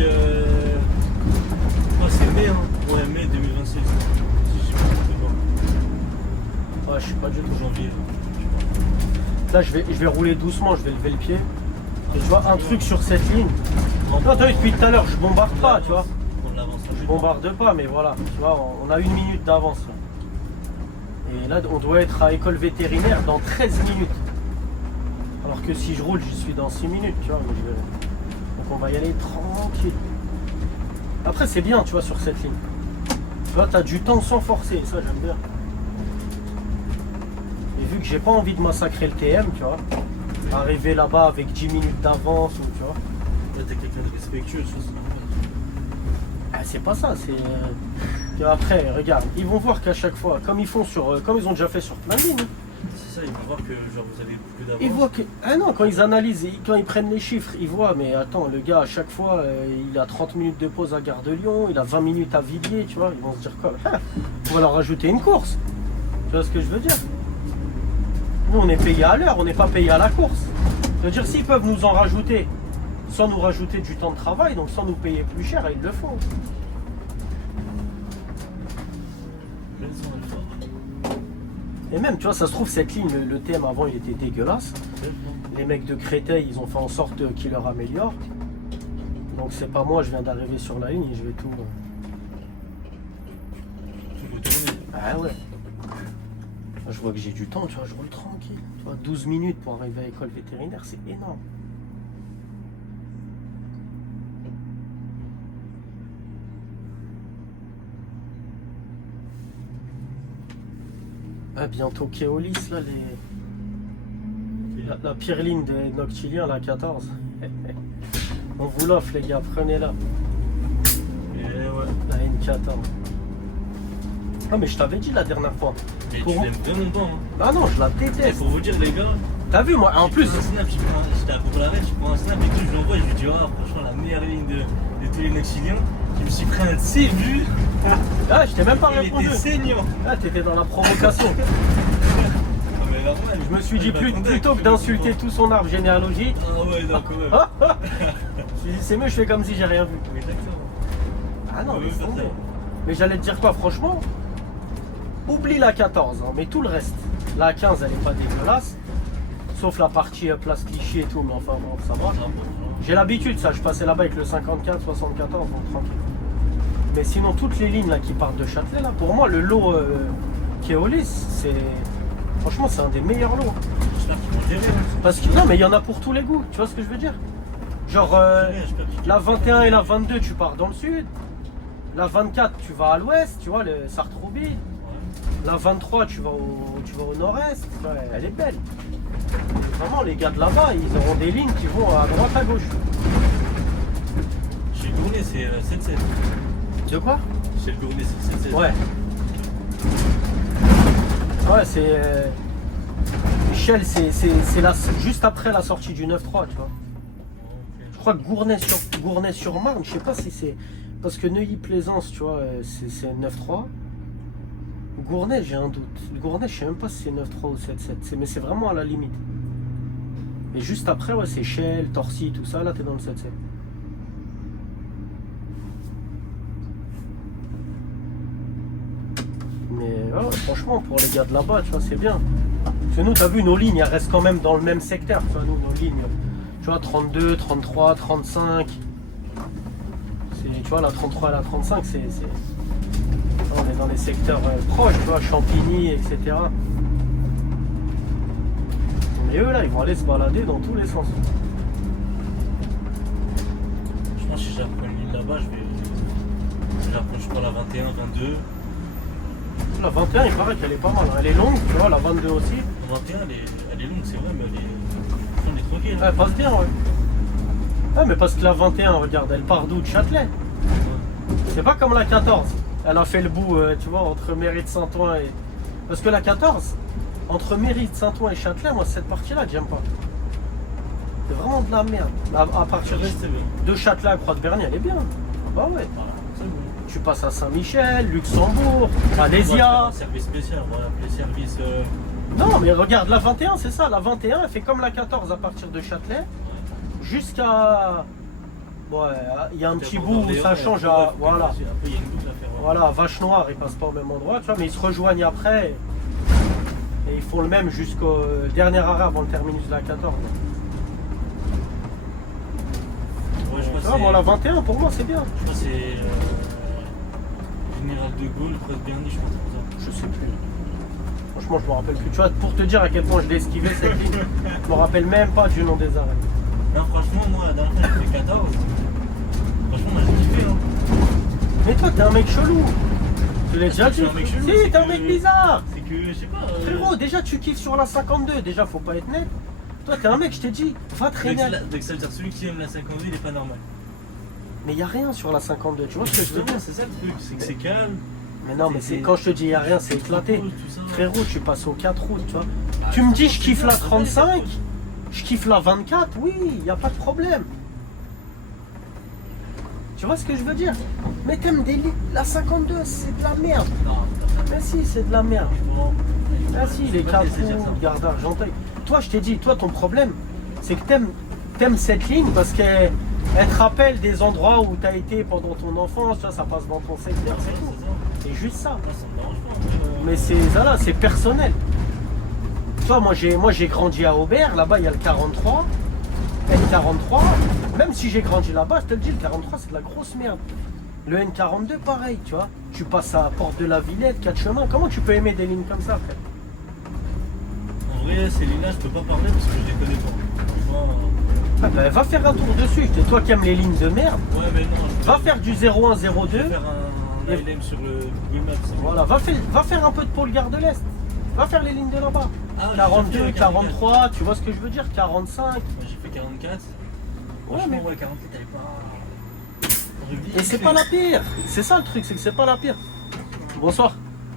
Oh, c'est mai, hein. Ouais, mai 2026. Si j'ai pas compris pas. Ouais, je suis pas du tout. Janvier. Là, je vais rouler doucement, je vais lever le pied. Et tu vois, un truc sur cette ligne. Non, t'as vu, depuis tout à l'heure, je bombarde pas, tu vois. On l'avance. Je bombarde pas, mais voilà, tu vois, on a 1 minute d'avance. Là. Et là, on doit être à école vétérinaire dans 13 minutes. Alors que si je roule, j'y suis dans 6 minutes, tu vois. Donc on va y aller tranquille. Après, c'est bien, tu vois, sur cette ligne. Tu vois, t'as du temps sans forcer, et ça, j'aime bien. Et vu que j'ai pas envie de massacrer le TM, tu vois, arriver là-bas avec 10 minutes d'avance, ou tu vois. Là, t'es quelqu'un de respectueux, je pense. Ah, c'est pas ça, c'est. Après, regarde, ils vont voir qu'à chaque fois, comme ils font sur. Comme ils ont déjà fait sur plein de lignes. C'est ça, ils vont voir que genre, vous avez plus d'avance. Ils voient que. Ah non, quand ils analysent, quand ils prennent les chiffres, ils voient, mais attends, le gars, à chaque fois, il a 30 minutes de pause à Gare de Lyon, il a 20 minutes à Villiers, tu vois, ils vont se dire quoi? Ah, on va leur rajouter une course. Tu vois ce que je veux dire? Nous, on est payé à l'heure, on n'est pas payé à la course. Je veux dire, s'ils peuvent nous en rajouter, sans nous rajouter du temps de travail, donc sans nous payer plus cher, ils le font. Et même, tu vois, ça se trouve, cette ligne, le TM avant, il était dégueulasse. Les mecs de Créteil, ils ont fait en sorte qu'ils leur améliorent. Donc c'est pas moi, je viens d'arriver sur la ligne et je vais tout... Tout retourner. Ah ouais. Je vois que j'ai du temps, tu vois, je roule tranquille. Tu vois, 12 minutes pour arriver à l'école vétérinaire, c'est énorme. Ah, bientôt Keolis, là, la pire ligne des Noctiliens, la 14. On vous l'offre, les gars, prenez-la. Et ouais. La N14. Ah, mais je t'avais dit la dernière fois. Mais Pour- tu l'aimes vraiment pas, hein. Ah non, je la Et déteste. pour vous dire, les gars, T'as vu, moi, en je plus. prends un snap, j'étais à Bourg-la-Reine, je prends un snap et tout, je l'envoie et je lui dis, ah, franchement, la meilleure ligne de tous les Noctiliens. Je me suis pris un de ses vues, Ah, je t'ai même pas il répondu. était saignant. Ah, t'étais dans la provocation. Ah, mais normal. Je me suis dit, Je m'attendais plutôt que d'insulter tout son arbre généalogique, Ah ouais, non, quand même. je me suis dit, c'est mieux, je fais comme si j'ai rien vu. Exactement. Ah non, On mais veut faire c'est ça. Mais j'allais te dire quoi, franchement? Oublie la 14, hein, mais tout le reste. La 15, elle est pas dégueulasse. Sauf la partie place Clichy et tout, mais enfin bon, ça va. J'ai l'habitude, ça, je passais là-bas avec le 54, 74, donc tranquille. Mais sinon, toutes les lignes là qui partent de Châtelet, là, pour moi, le lot Keolis, c'est. Franchement, c'est un des meilleurs lots. J'espère qu'ils vont gérer. Parce que non, mais il y en a pour tous les goûts, tu vois ce que je veux dire? Genre, J'espère qu'ils la 21 et la 22, tu pars dans le sud. La 24, tu vas à l'ouest, tu vois, le Sartrouville. Ouais. La 23, tu vas au nord-est. Ouais, elle est belle. Vraiment, les gars de là-bas, ils auront des lignes qui vont à droite, à gauche. Chez le Gournay, c'est 7-7. De quoi? Chez le Gournay, c'est 7-7. Ouais. Ouais, c'est. Michel, c'est juste après la sortie du 9-3, tu vois. Je crois que Gournay-sur-Marne, je sais pas si c'est. Parce que Neuilly-Plaisance, tu vois, c'est 9-3. Gournay, j'ai un doute. Gournay, je sais même pas si c'est 9-3 ou 7-7. Mais c'est vraiment à la limite. Et juste après, ouais, c'est Chelles, Torcy, tout ça. Là, t'es dans le 7-7. Mais ouais, franchement, pour les gars de là-bas, tu vois, c'est bien. Parce que nous, t'as vu, nos lignes, elles restent quand même dans le même secteur. Tu vois, nous, nos lignes, tu vois, 32, 33, 35. Tu vois, la 33 et la 35, c'est... On est dans les secteurs proches, tu vois, Champigny, etc. Mais eux, là, ils vont aller se balader dans tous les sens. Je pense que si j'apprends une ligne là-bas, je vais je rapproche pas la 21, 22. La 21, il paraît qu'elle est pas mal. Hein. Elle est longue, tu vois, la 22 aussi. La 21, elle est longue, c'est vrai, mais elle est tranquille. Elle passe bien, ouais. Ouais, mais parce que la 21, regarde, elle part d'où? De Châtelet. C'est pas comme la 14. Elle a fait le bout, tu vois, entre Mairie de Saint-Ouen et... Parce que la 14, entre Mairie de Saint-Ouen et Châtelet, moi, cette partie-là, j'aime pas. C'est vraiment de la merde. À partir de Châtelet à Croix-de-Berny, elle est bien. Ah bah ouais. Voilà, c'est bon. Tu passes à Saint-Michel, Luxembourg, Alésia. Un service spécial, voilà, les services. Non, mais regarde, la 21, c'est ça. La 21, elle fait comme la 14 à partir de Châtelet jusqu'à... Ouais, il y a un petit bout où ça change à... Voilà. Après, il y a une boucle à faire. Voilà, Vache Noire, ils passent pas au même endroit, tu vois, mais ils se rejoignent après. Et ils font le même jusqu'au dernier arrêt avant le terminus de la 14. Ouais, je crois que Ah, bon, la 21, pour moi, c'est bien. Je crois que c'est Général de Gaulle, Croix-de-Berny, je pense comme ça. Je sais plus. Franchement, je me rappelle plus. Tu vois, pour te dire à quel point je l'ai esquivé cette ligne, je me rappelle même pas du nom des arrêts. Non, franchement, moi, la dernière fois, j'ai fait 14. Franchement, moi, j'ai kiffé, hein. Mais toi, t'es un mec chelou. Je l'ai déjà Je suis dit. un mec chelou, Si, c'est t'es un que- mec bizarre. C'est que, je sais pas. Frérot, déjà, tu kiffes sur la 52. Déjà, faut pas être net. Toi, t'es un mec, je t'ai dit, va traîner. Donc, ça veut dire celui qui aime la 52, il est pas normal. Mais y a rien sur la 52. Tu vois ce que je te dis? C'est ça le truc, c'est que c'est calme. Mais non, mais c'est quand je te dis y a rien, c'est éclaté. Tout ça. Frérot, tu passes au 4 août, tu vois. Tu me dis je kiffe la 35, je kiffe la 24, oui, il n'y a pas de problème. Tu vois ce que je veux dire? Mais t'aimes la 52, c'est de la merde. Non, Mais si, c'est de la merde. franchement. Ah si, les 4 août, garde Argenteuil. Toi, je t'ai dit, toi, ton problème, c'est que t'aimes cette ligne parce qu'elle te rappelle des endroits où t'as été pendant ton enfance, tu vois, ça passe dans ton secteur, c'est tout. C'est juste ça. Ça me dérange pas. Mais c'est ça là, c'est personnel. Tu vois, moi j'ai grandi à Aubert, là-bas il y a le 43, N43. Même si j'ai grandi là-bas, je te le dis, le 43 c'est de la grosse merde. Le N42 pareil, tu vois. Tu passes à Porte de la Villette, 4 chemins. Comment tu peux aimer des lignes comme ça, frère? En vrai, ces lignes-là, je peux pas parler parce que je les connais pas. Franchement, Ah ben, va faire un tour dessus. C'est toi qui aimes les lignes de merde. ouais, mais non. Va faire du 01, Je 02. vais faire un ILM sur le Google Maps. Voilà, va faire un peu de pôle Gare de l'Est. Va faire les lignes de là-bas. Ah, j'ai 42, déjà fait 43, tu vois ce que je veux dire? 45. Moi, j'ai fait 44. Franchement, mais- ouais, 44, elle est pas. Et c'est pas la pire. C'est ça le truc, c'est que c'est pas la pire. Bonsoir.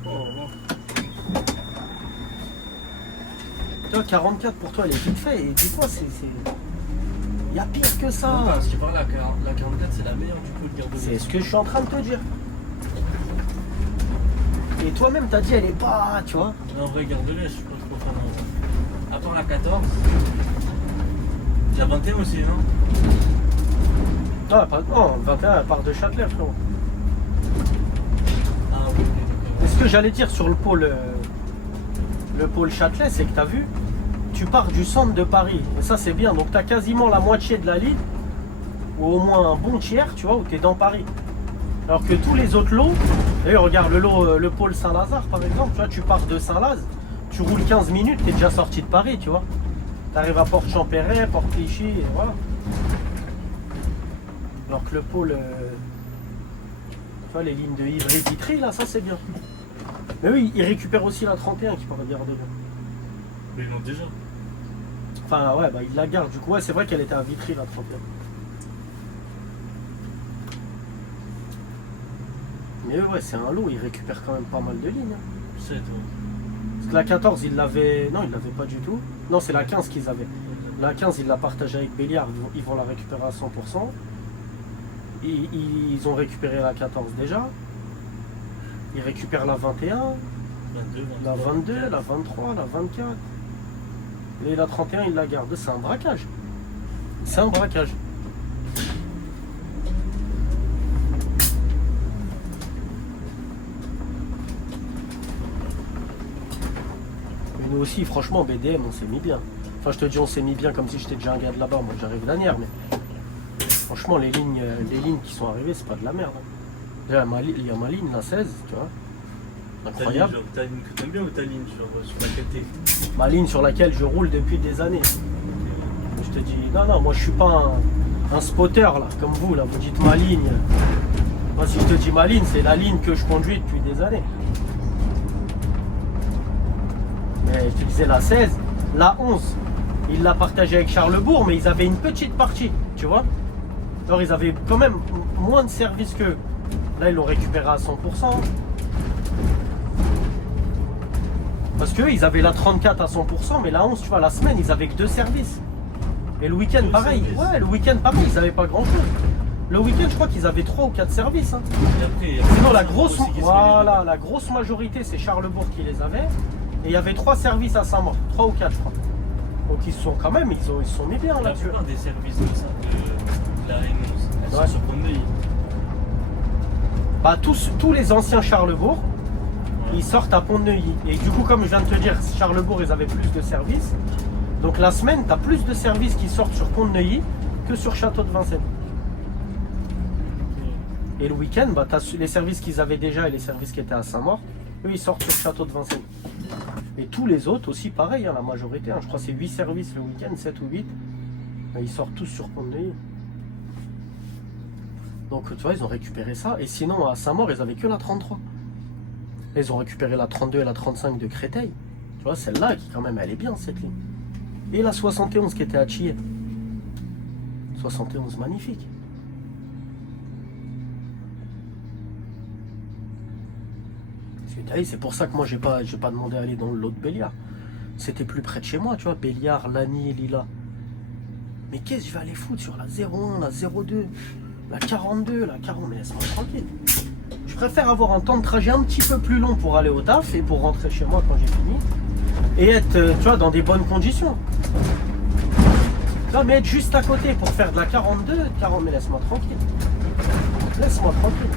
Oh, bon. Tu vois, 44 pour toi, elle est vite fait. Et dis-toi, il y a pire que ça. Non, parce que par là, la 44, c'est la meilleure du coup de garder. C'est ce que je suis en train de te dire. Et toi-même, t'as dit, elle est pas, tu vois. En vrai, garde l'Est, je suis pas trop fan. À part la 14. La 21 aussi, non? Non, 21, elle part de Châtelet, frérot. Ah, oui, Et ce que j'allais dire sur le pôle Châtelet, c'est que t'as vu, tu pars du centre de Paris. Et ça, c'est bien. Donc, t'as quasiment la moitié de la ligne, ou au moins un bon tiers, tu vois, où t'es dans Paris. Alors que tous les autres lots, et regarde le pôle Saint-Lazare par exemple, tu vois, tu pars de Saint-Laz, tu roules 15 minutes, tu es déjà sorti de Paris, tu vois. Tu arrives à Port-Champéret, Port-Clichy, et voilà. Alors que le pôle, tu vois, les lignes de Ivry-Vitry, là, ça c'est bien. Mais oui, ils récupèrent aussi la 31 qui paraît garder là. Mais ils l'ont déjà. Enfin, ouais, bah ils la gardent. Du coup, ouais, c'est vrai qu'elle était à Vitry, la 31. Mais ouais, c'est un lot, ils récupèrent quand même pas mal de lignes. Hein. C'est toi. Parce que la 14, ils l'avaient. Non, ils l'avaient pas du tout. Non, c'est la 15 qu'ils avaient. La 15, ils la partagent avec Béliard, ils vont la récupérer à 100%. Ils ont récupéré la 14 déjà. Ils récupèrent la 21, 22, la 22, la 23, la 24. Et la 31, ils la gardent. C'est un braquage. C'est un braquage. Mais nous aussi, franchement, BDM, on s'est mis bien. Enfin, je te dis, on s'est mis bien comme si j'étais déjà un gars de là-bas. Moi, j'arrive d'Anières, mais franchement, les lignes qui sont arrivées, c'est pas de la merde. Hein. Déjà, il y a ma ligne, la 16, tu vois. Incroyable. Ta ligne que t'aimes bien ou ta ligne sur laquelle t'es? Ma ligne sur laquelle je roule depuis des années. Je te dis, non, moi, je suis pas un spotter, là, comme vous, là. Vous dites ma ligne. Moi, si je te dis ma ligne, c'est la ligne que je conduis depuis des années. Mais je te disais la 16, la 11, ils la partageaient avec Charlesbourg, mais ils avaient une petite partie, tu vois. Alors ils avaient quand même moins de services qu'eux. Là, ils l'ont récupéré à 100%. Parce qu'eux, ils avaient la 34 à 100%, mais la 11, tu vois, la semaine, ils avaient que 2 services. Et le week-end, pareil. Ouais, le week-end, pareil, ils n'avaient pas grand-chose. Le week-end, je crois qu'ils avaient 3 ou 4 services. Hein. Et après, Sinon, la grosse majorité, c'est Charlesbourg qui les avait. Et il y avait 3 services à Saint-Maur. 3 ou 4, je crois. Donc ils sont quand même, ils se sont mis bien la là-dessus. plupart des services comme ça de la M11, elles sont sur Pont-de-Neuilly. Bah, tous les anciens Charlesbourg, ils sortent à Pont-de-Neuilly. Et du coup, comme je viens de te dire, Charlesbourg, ils avaient plus de services. Donc la semaine, tu as plus de services qui sortent sur Pont-de-Neuilly que sur Château de Vincennes. Et le week-end, bah, tu as les services qu'ils avaient déjà et les services qui étaient à Saint-Maur. Eux, ils sortent sur Château de Vincennes. Et tous les autres aussi, pareil, hein, la majorité. Hein, je crois que c'est 8 services le week-end, 7 ou 8. Bah, ils sortent tous sur Pont-de-Neuilly. Donc tu vois, ils ont récupéré ça. Et sinon, à Saint-Maur, ils avaient que la 33. Et ils ont récupéré la 32 et la 35 de Créteil. Tu vois, celle-là, qui quand même, elle est bien, cette ligne. Et la 71 qui était à Chillet. 71, magnifique. C'est pour ça que moi, j'ai pas demandé à aller dans le lot de Béliard. C'était plus près de chez moi, tu vois, Béliard, Lagny, Lila. Mais qu'est-ce que je vais aller foutre sur la 01, la 02, la 42, la 40, mais laisse-moi tranquille. Je préfère avoir un temps de trajet un petit peu plus long pour aller au taf et pour rentrer chez moi quand j'ai fini. Et être, tu vois, dans des bonnes conditions. Non, mais être juste à côté pour faire de la 42, 40, mais laisse-moi tranquille. Laisse-moi tranquille.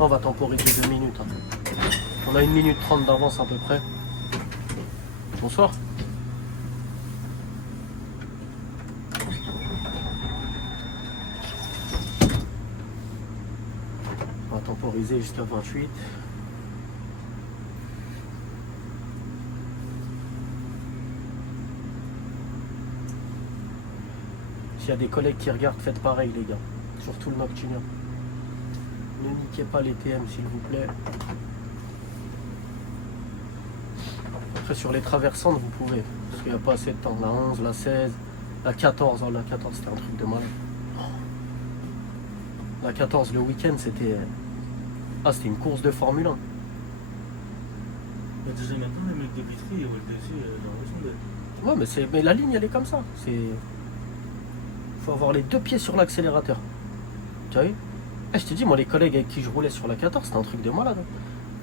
On va temporiser 2 minutes. Hein. On a 1 minute 30 d'avance à peu près. Bonsoir. On va temporiser jusqu'à 28. S'il y a des collègues qui regardent, faites pareil les gars. Surtout le Noctilien. Ne niquez pas les TM s'il vous plaît. Après sur les traversantes vous pouvez. Parce qu'il n'y a pas assez de temps. La 11, la 16, la 14. Oh, la 14 c'était un truc de malade. La 14 le week-end c'était... Ah c'était une course de Formule 1. Mais déjà maintenant les mecs de Vitry ils roulent dessus dans le sondage. Ouais mais la ligne elle est comme ça. Faut avoir les 2 pieds sur l'accélérateur. Tu as vu? Je te dis, moi, les collègues avec qui je roulais sur la 14, c'était un truc de malade.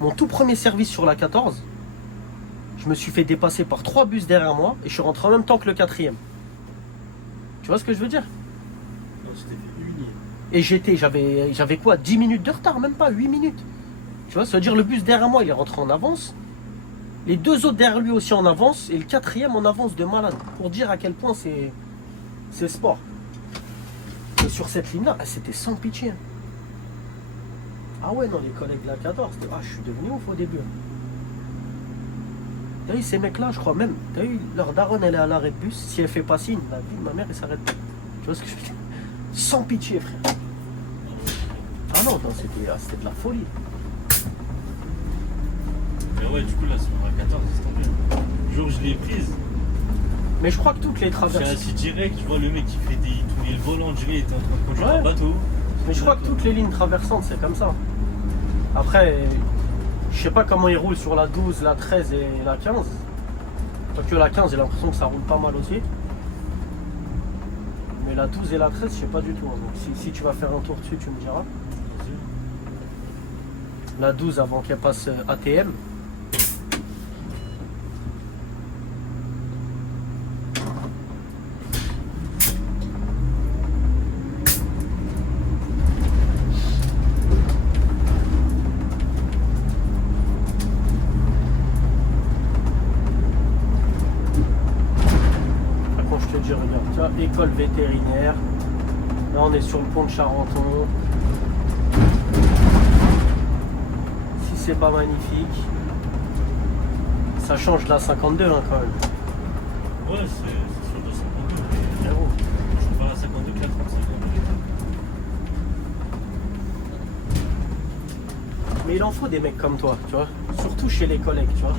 Mon tout premier service sur la 14, je me suis fait dépasser par 3 bus derrière moi et je suis rentré en même temps que le 4e. Tu vois ce que je veux dire? Non, c'était humilié. Et j'avais quoi? 10 minutes de retard, même pas 8 minutes. Tu vois, ça veut dire le bus derrière moi, il est rentré en avance. Les 2 autres derrière lui aussi en avance et le 4e en avance de malade. Pour dire à quel point c'est sport. Et sur cette ligne-là, c'était sans pitié. Ah ouais, non, les collègues de la 14, je suis devenu ouf au début. T'as vu, ces mecs-là, je crois même, t'as vu, leur daronne, elle est à l'arrêt de bus, si elle fait pas signe, la vie de ma mère, elle s'arrête pas. Tu vois ce que je veux dire? Sans pitié, frère. Ah non, c'était de la folie. Mais ouais, du coup, là, sur la 14, c'est tombé. Le jour où je l'ai prise, Mais je crois que toutes les traverses... j'ai assis direct, je vois le mec qui fait il tournait le volant, il était en train de conduire un bateau. Mais je crois que toutes les lignes traversantes, c'est comme ça. Après, je sais pas comment ils roulent sur la 12, la 13 et la 15. Parce que la 15, j'ai l'impression que ça roule pas mal aussi. Mais la 12 et la 13, je sais pas du tout. Donc si tu vas faire un tour dessus, tu me diras. La 12 avant qu'elle passe ATM. École vétérinaire. Là on est sur le pont de Charenton. Si c'est pas magnifique, ça change de la 52 hein, quand même. Ouais, c'est sur frérot. Je suis pas la 52 que la 35. Mais il en faut des mecs comme toi, tu vois. Surtout chez les collègues, tu vois.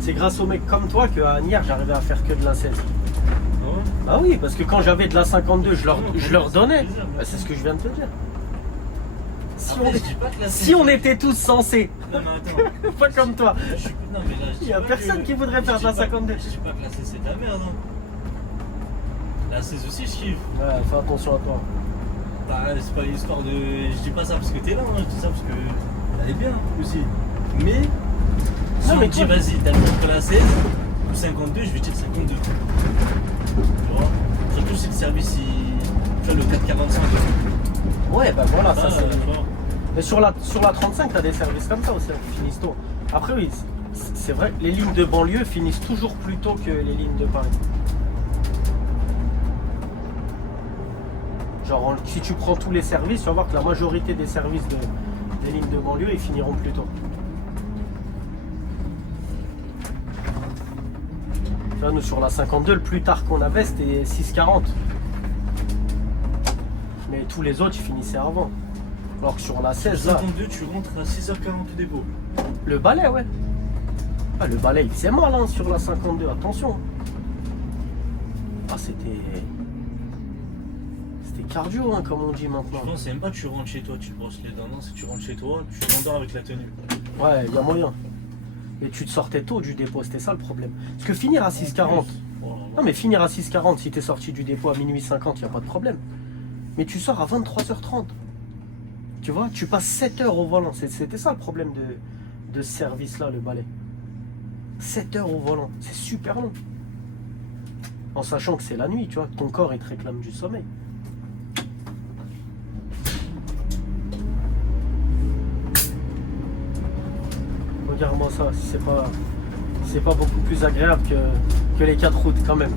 C'est grâce aux mecs comme toi qu'à Agnières, j'arrivais à faire que de la 16. Ah ouais? Ah oui, parce que quand j'avais de la 52, je leur donnais. plaisir, Bah, c'est ce que je viens de te dire. Après, je dis pas que la Si on était tous censés, Non mais attends. pas comme toi, Non mais là, je dis il n'y a pas personne que- qui voudrait faire de la je dis pas- 52. Je dis pas que la 16 c'est de la merde. Hein. La 16 aussi je kiffe. Ouais, fais attention à toi. Bah, c'est pas l'histoire de. Je dis pas ça parce que t'es là, hein. Je dis ça parce que elle est bien aussi. Mais. Si Non, on mais me dit toi- vas-y, t'as le contre la 16 ou 52, je vais dire 52. Tu vois? Surtout si le service il. Tu vois le 445. Ouais, bah voilà, ça Ah, c'est. tu vois. Mais sur la 35, t'as des services comme ça aussi, qui finissent tôt. Après, oui, c'est vrai, les lignes de banlieue finissent toujours plus tôt que les lignes de Paris. Genre, si tu prends tous les services, tu vas voir que la majorité des services des lignes de banlieue, ils finiront plus tôt. Là, nous, sur la 52, le plus tard qu'on avait, c'était 6h40. Mais tous les autres, ils finissaient avant. Alors que sur la 16, là, 52, tu rentres à 6h40 au dépôt. le balai, ouais. Ah, le balai, il faisait mal hein, sur la 52, attention. Ah, c'était cardio, hein, comme on dit maintenant. Je pense c'est même pas que tu rentres chez toi, tu te brosses les dents. Non, c'est que tu rentres chez toi, tu t'endors avec la tenue. Ouais, il y a moyen. Et tu te sortais tôt du dépôt, c'était ça le problème. Parce que finir à 6h40, Oh là là. non mais finir à 6h40, si t'es sorti du dépôt à minuit 50, il n'y a pas de problème. Mais tu sors à 23h30. Tu vois, tu passes 7 heures au volant. C'était ça le problème de ce service-là, le balai. 7 heures au volant, c'est super long. En sachant que c'est la nuit, tu vois, ton corps il te réclame du sommeil. Regarde-moi ça, c'est pas beaucoup plus agréable que les 4 routes quand même.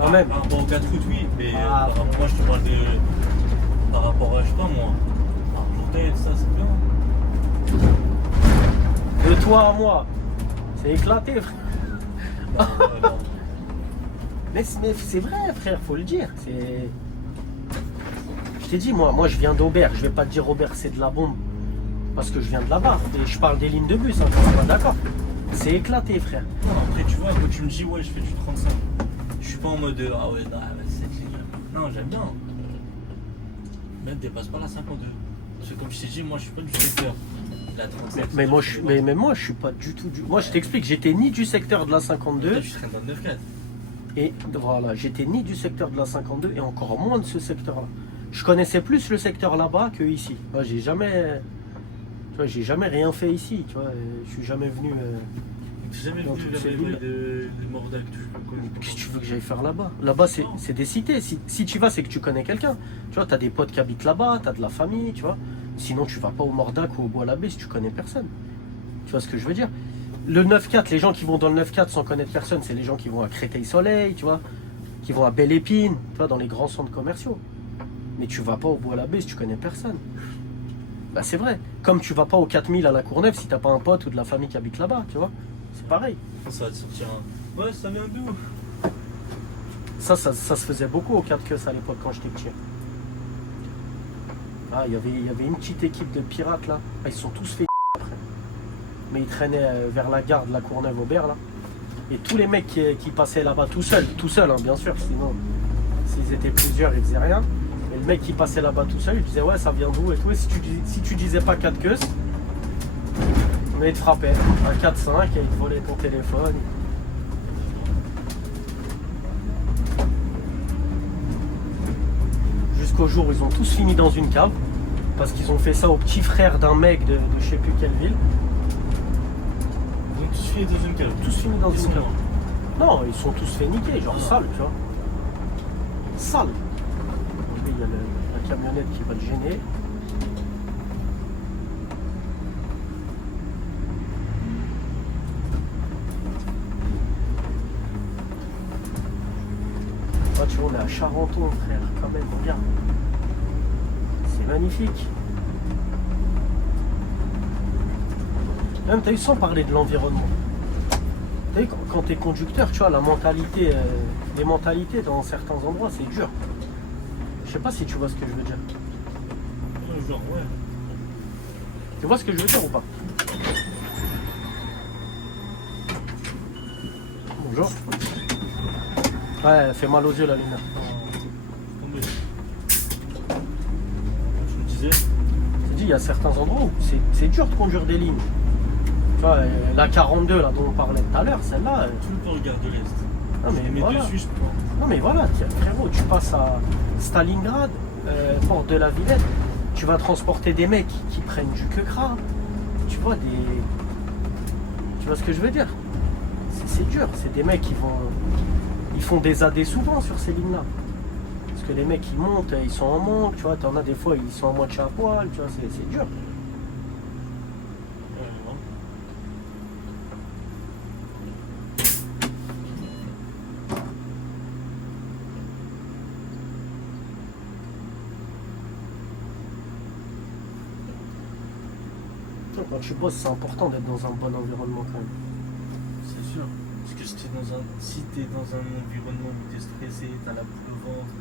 Quand même. Par rapport aux 4 routes, oui, mais Ah. par rapport, moi je te parle de. Par rapport à, je sais pas moi, par Tourtel, ça c'est bien. De toi à moi, c'est éclaté, frère. Non, non. Mais c'est vrai, frère, faut le dire. Je t'ai dit, moi je viens d'Aubert. Je vais pas te dire Aubert, c'est de la bombe. Parce que je viens de là-bas. Et je parle des lignes de bus, hein, t'es pas d'accord. C'est éclaté, frère. Non, après tu vois, quand tu me dis ouais, je fais du 35, je suis pas en mode ah ouais, non, c'est non, j'aime bien. Mais ne dépasse pas la 52. Parce que comme je t'ai dit, moi je suis pas du secteur de la 35. Mais moi, je suis pas du tout du. Moi, je t'explique, j'étais ni du secteur de la 52. Toi, tu traînes dans le 9-4. Et voilà, j'étais ni du secteur de la 52 et encore moins de ce secteur-là. Je connaissais plus le secteur là-bas que ici. Moi, j'ai jamais rien fait ici. Tu vois, je suis jamais venu. J'ai jamais Dans vu toutes vers ces les villes. bails de Mordac, tu connais pas. Qu'est-ce que tu veux que j'aille faire là-bas? Là-bas, c'est des cités. Si tu vas, c'est que tu connais quelqu'un. Tu vois, tu as des potes qui habitent là-bas, tu as de la famille, tu vois. Sinon, tu vas pas au Mordac ou au Bois-l'Abbé si tu connais personne. Tu vois ce que je veux dire? Le 9-4, les gens qui vont dans le 9-4 sans connaître personne, c'est les gens qui vont à Créteil-Soleil, tu vois, qui vont à Belle-Épine, tu vois, dans les grands centres commerciaux. Mais tu vas pas au Bois-l'Abbé si tu connais personne. Bah c'est vrai. Comme tu vas pas au 4000 à la Courneuve si t'as pas un pote ou de la famille qui habite là-bas, tu vois. C'est pareil. Ça va te sortir un. Ouais, ça vient d'où? Ça se faisait beaucoup au 4 queues à l'époque quand j'étais petit. Ah, il y avait une petite équipe de pirates là. Ah, ils se sont tous fait après. Mais ils traînaient vers la gare de la Courneuve-Aubert là. Et tous les mecs qui passaient là-bas tout seuls, hein, bien sûr, sinon s'ils étaient plusieurs ils faisaient rien. Mais le mec qui passait là-bas tout seul, il disait ouais ça vient d'où et tout. Et si tu disais pas 4 queues, mais il te frappait. Un 4-5 et il te volait ton téléphone. Jusqu'au jour où ils ont tous fini dans une cave. Parce qu'ils ont fait ça au petit frère d'un mec de je sais plus quelle ville. Donc tous finis dans une cave. Tous finis dans Ils une sont cave. morts. Non, ils sont tous fait niquer, genre sale, tu vois. Sale. Lui, il y a la camionnette qui va le gêner. Ah, tu vois, on est à Charenton, frère, quand même, regarde. C'est magnifique. Même, t'as eu sans parler de l'environnement. Tu sais, quand tu es conducteur, tu vois, la mentalité, les mentalités dans certains endroits, c'est dur. Je sais pas si tu vois ce que je veux dire. Genre, ouais. Tu vois ce que je veux dire ou pas? Bonjour. Ouais, elle fait mal aux yeux la lumière. Tombé. Je me disais. Je te dis, il y a certains endroits où c'est dur de conduire des lignes. Tu vois, la 42 là dont on parlait tout à l'heure, celle-là. Tout le temps le gare de l'Est. Non mais Je mets voilà. dessus, je prends. Non mais voilà, tiens, frérot, tu passes à Stalingrad, porte de la Villette, tu vas transporter des mecs qui prennent du quecras. Tu vois Tu vois ce que je veux dire? C'est dur, c'est des mecs qui vont. Ils font des AD souvent sur ces lignes-là. Parce que les mecs ils montent, ils sont en manque, tu vois, t'en as des fois ils sont à moitié à poil, tu vois, c'est dur. Ouais, vraiment. Quand tu bosses, c'est important d'être dans un bon environnement quand même. C'est sûr. Parce que si t'es dans un environnement où t'es stressé, t'as la boule au ventre,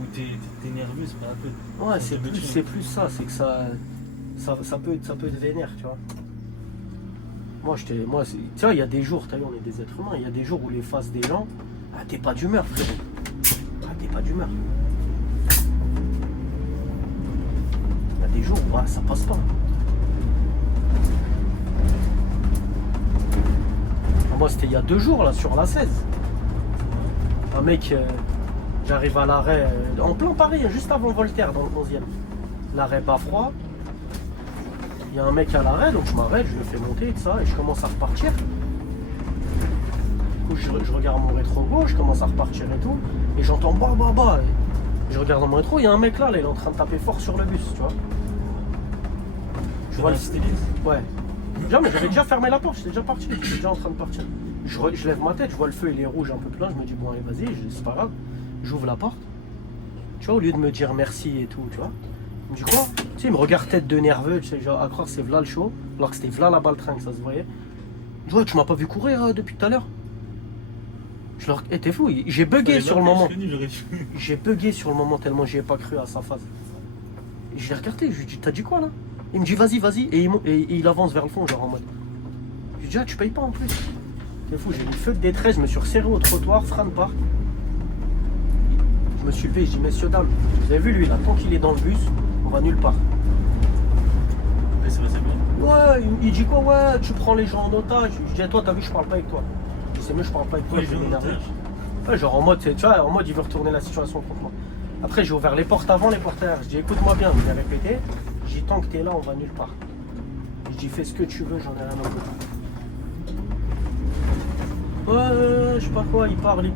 où t'es nerveux, c'est pas la peine. Ouais, Quand c'est plus ça, c'est que ça peut être vénère, tu vois. Tu vois, il y a des jours, t'as vu, on est des êtres humains, il y a des jours où les faces des gens, ah, t'es pas d'humeur, frérot. Ah, t'es pas d'humeur. Il y a des jours où ça passe pas. Moi, c'était il y a 2 jours, là, sur la 16. Un mec, j'arrive à l'arrêt, en plein Paris, juste avant Voltaire, dans le 11e. L'arrêt Bafroid. Il y a un mec à l'arrêt, donc je m'arrête, je le fais monter et tout ça, et je commence à repartir. Du coup, je regarde mon rétro gauche, je commence à repartir et tout, et j'entends bah. Et je regarde dans mon rétro, il y a un mec là, il est en train de taper fort sur le bus, tu vois. Je vois le styliste. Ouais. Déjà, mais j'avais déjà fermé la porte, j'étais déjà parti, j'étais déjà en train de partir. Je lève ma tête, je vois le feu, il est rouge un peu plein, je me dis bon allez vas-y, c'est pas grave. J'ouvre la porte. Tu vois, au lieu de me dire merci et tout, tu vois. Il me dit quoi? Tu sais, il me regarde tête de nerveux, tu sais, genre à croire c'est v'là le show, alors que c'était v'là la baltringue, ça se voyait. Je dis ouais, tu m'as pas vu courir depuis tout à l'heure. Je leur t'es fou, j'ai bugué sur le moment. J'ai bugué sur le moment tellement j'y ai pas cru à sa phase. Et je l'ai regardé, je lui dis t'as dit quoi là? Il me dit vas-y, et il avance vers le fond, genre en mode. Je lui dis ah tu payes pas en plus. C'est fou, j'ai eu le feu de détresse, je me suis resserré au trottoir, frein de part. Je me suis levé, je dis messieurs, dames, vous avez vu lui là, tant qu'il est dans le bus, on va nulle part. Mais c'est bien. Ouais, il dit quoi, ouais, tu prends les gens en otage. Je dis, toi, t'as vu, je parle pas avec toi. Je dis, c'est mieux, je parle pas avec toi, Ouais, je vais en m'énerver. otage. Ouais, genre en mode, tu vois, en mode, il veut retourner la situation contre moi. Après, j'ai ouvert les portes avant, les portes arrière. Je dis, écoute-moi bien, je l'ai répété. Je dis, tant que t'es là, on va nulle part. Je dis, fais ce que tu veux, j'en ai rien à foutre. Ouais, je sais pas quoi, il parle. Je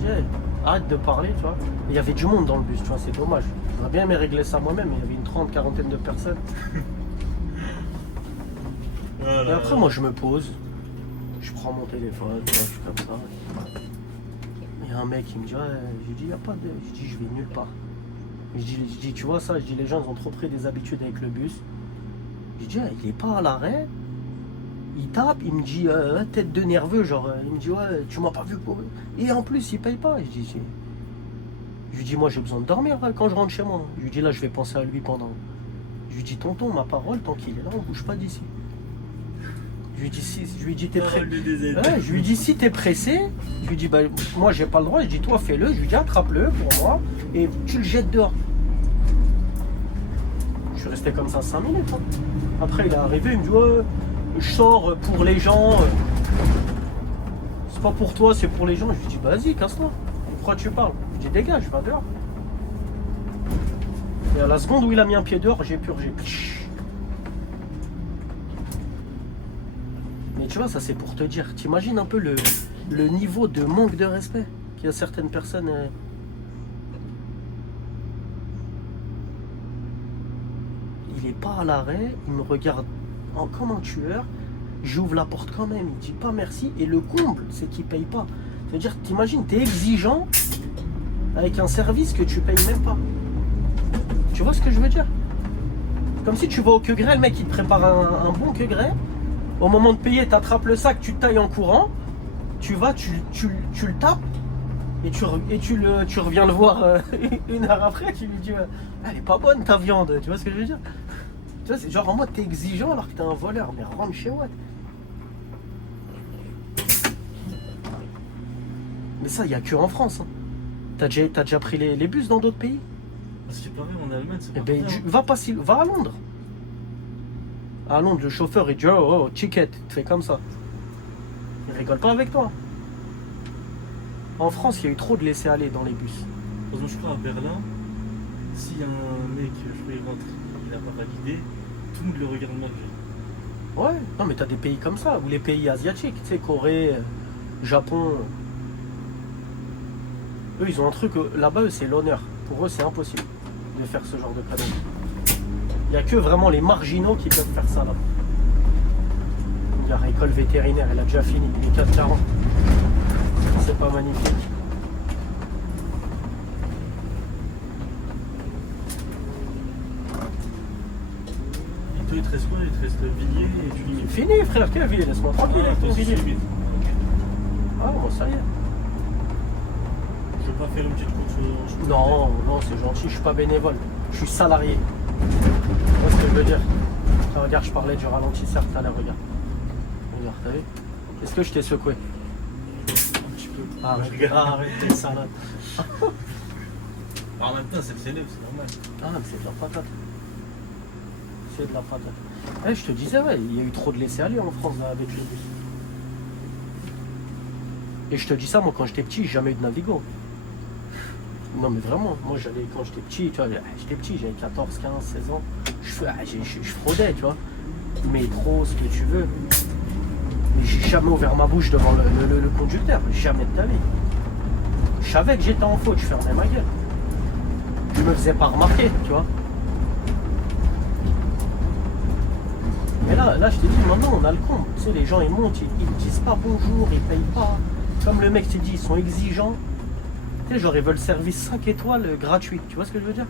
dis, hey, arrête de parler, tu vois. Et il y avait du monde dans le bus, tu vois, c'est dommage. J'aurais bien aimé régler ça moi-même, mais il y avait une quarantaine de personnes. Voilà. Et après, moi, je me pose, je prends mon téléphone, tu vois, je suis comme ça. Il y a un mec qui me dit, ouais, je dis, y a pas de. Je dis, je vais nulle part. Je dis, tu vois ça, je dis, les gens ils ont trop pris des habitudes avec le bus. Je dis, ouais, il est pas à l'arrêt. Il tape, il me dit, tête de nerveux, genre, il me dit, ouais, tu m'as pas vu quoi. Et en plus, il paye pas. Je lui dis, moi, j'ai besoin de dormir quand je rentre chez moi. Je lui dis, là, je vais penser à lui pendant. Je lui dis, tonton, ma parole, tant qu'il est là, on bouge pas d'ici. Je lui dis, t'es pressé. Ouais, je lui dis, si t'es pressé, je lui dis, bah, moi, j'ai pas le droit. Je dis, toi, fais-le. Je lui dis, attrape-le pour moi et tu le jettes dehors. Je suis resté comme ça 5 minutes. Hein. Après, il est arrivé, il me dit, ouais, je sors pour les gens. C'est pas pour toi, c'est pour les gens. Je lui dis, bah, vas-y, casse-toi. Pourquoi tu parles? Je dis, dégage, je vais dehors. Et à la seconde où il a mis un pied dehors, j'ai purgé. Mais tu vois, ça c'est pour te dire. T'imagines un peu le niveau de manque de respect qu'il y a certaines personnes. Il est pas à l'arrêt, il me regarde comme un tueur. J'ouvre la porte quand même, il dit pas merci. Et le comble, c'est qu'il paye pas. C'est-à-dire, t'imagines, t'es exigeant avec un service que tu payes même pas. Tu vois ce que je veux dire? Comme si tu vas au queue grès, le mec il te prépare un bon queue grès. Au moment de payer, t'attrapes le sac, tu te tailles en courant. tu vas, tu le tapes et tu reviens le voir 1 heure après, tu lui dis elle est pas bonne ta viande, tu vois ce que je veux dire? Tu vois, c'est genre en mode t'es exigeant alors que t'es un voleur, mais rentre chez Watt. Mais ça, il n'y a que en France. Hein. T'as déjà pris les bus dans d'autres pays? Parce que pareil, en Allemagne, c'est Eh pas ben, pareil, hein. va à Londres. À Londres, le chauffeur, il dit oh, ticket, tu fais comme ça. Il rigole pas avec toi. En France, il y a eu trop de laisser-aller dans les bus. Par exemple, je crois à Berlin, s'il y a un mec, je crois, il rentre, il n'a pas validé, tout le monde le regarde mal. Ouais, non mais t'as des pays comme ça, ou les pays asiatiques, tu sais, Corée, Japon. Eux, ils ont un truc, là-bas, eux, c'est l'honneur. Pour eux, c'est impossible de faire ce genre de conneries. Il n'y a que vraiment les marginaux qui peuvent faire ça là. Regarde, école vétérinaire, elle a déjà fini, il est 4,40. C'est pas magnifique. Et toi, il te reste quoi? Il te reste Villiers et tu lis. Fini, frère, quel Villiers, laisse-moi tranquille avec ton Villiers. Ah, bon, ça y est. Je veux pas faire une petite course. Non, non, c'est gentil, je suis pas bénévole, je suis salarié. Tu vois ce que je veux dire? Là, regarde, je parlais du ralentisseur tout à l'heure, regarde. Regarde, t'as vu? Est-ce que je t'ai secoué? Un petit peu. Arrête tes salades. En même temps, c'est le célèbre, c'est normal. Ah, mais c'est de la patate. C'est de la patate. Eh, je te disais, ouais, il y a eu trop de laisser-aller en France là, avec les bus. Et je te dis ça, moi, quand j'étais petit, j'ai jamais eu de Navigo. Non, mais vraiment, moi, j'allais, quand j'étais petit, tu vois, j'étais petit, j'avais 14, 15, 16 ans. Je fraudais, tu vois. Métro, ce que tu veux. Mais j'ai jamais ouvert ma bouche devant le conducteur, jamais de ta vie. Je savais que j'étais en faute, je fermais ma gueule. Je me faisais pas remarquer, tu vois. Mais là, je te dis, maintenant, on a le con. Tu sais, les gens, ils montent, ils disent pas bonjour, ils payent pas. Comme le mec te dit, ils sont exigeants. Tu sais, genre, ils veulent service 5 étoiles gratuit. Tu vois ce que je veux dire?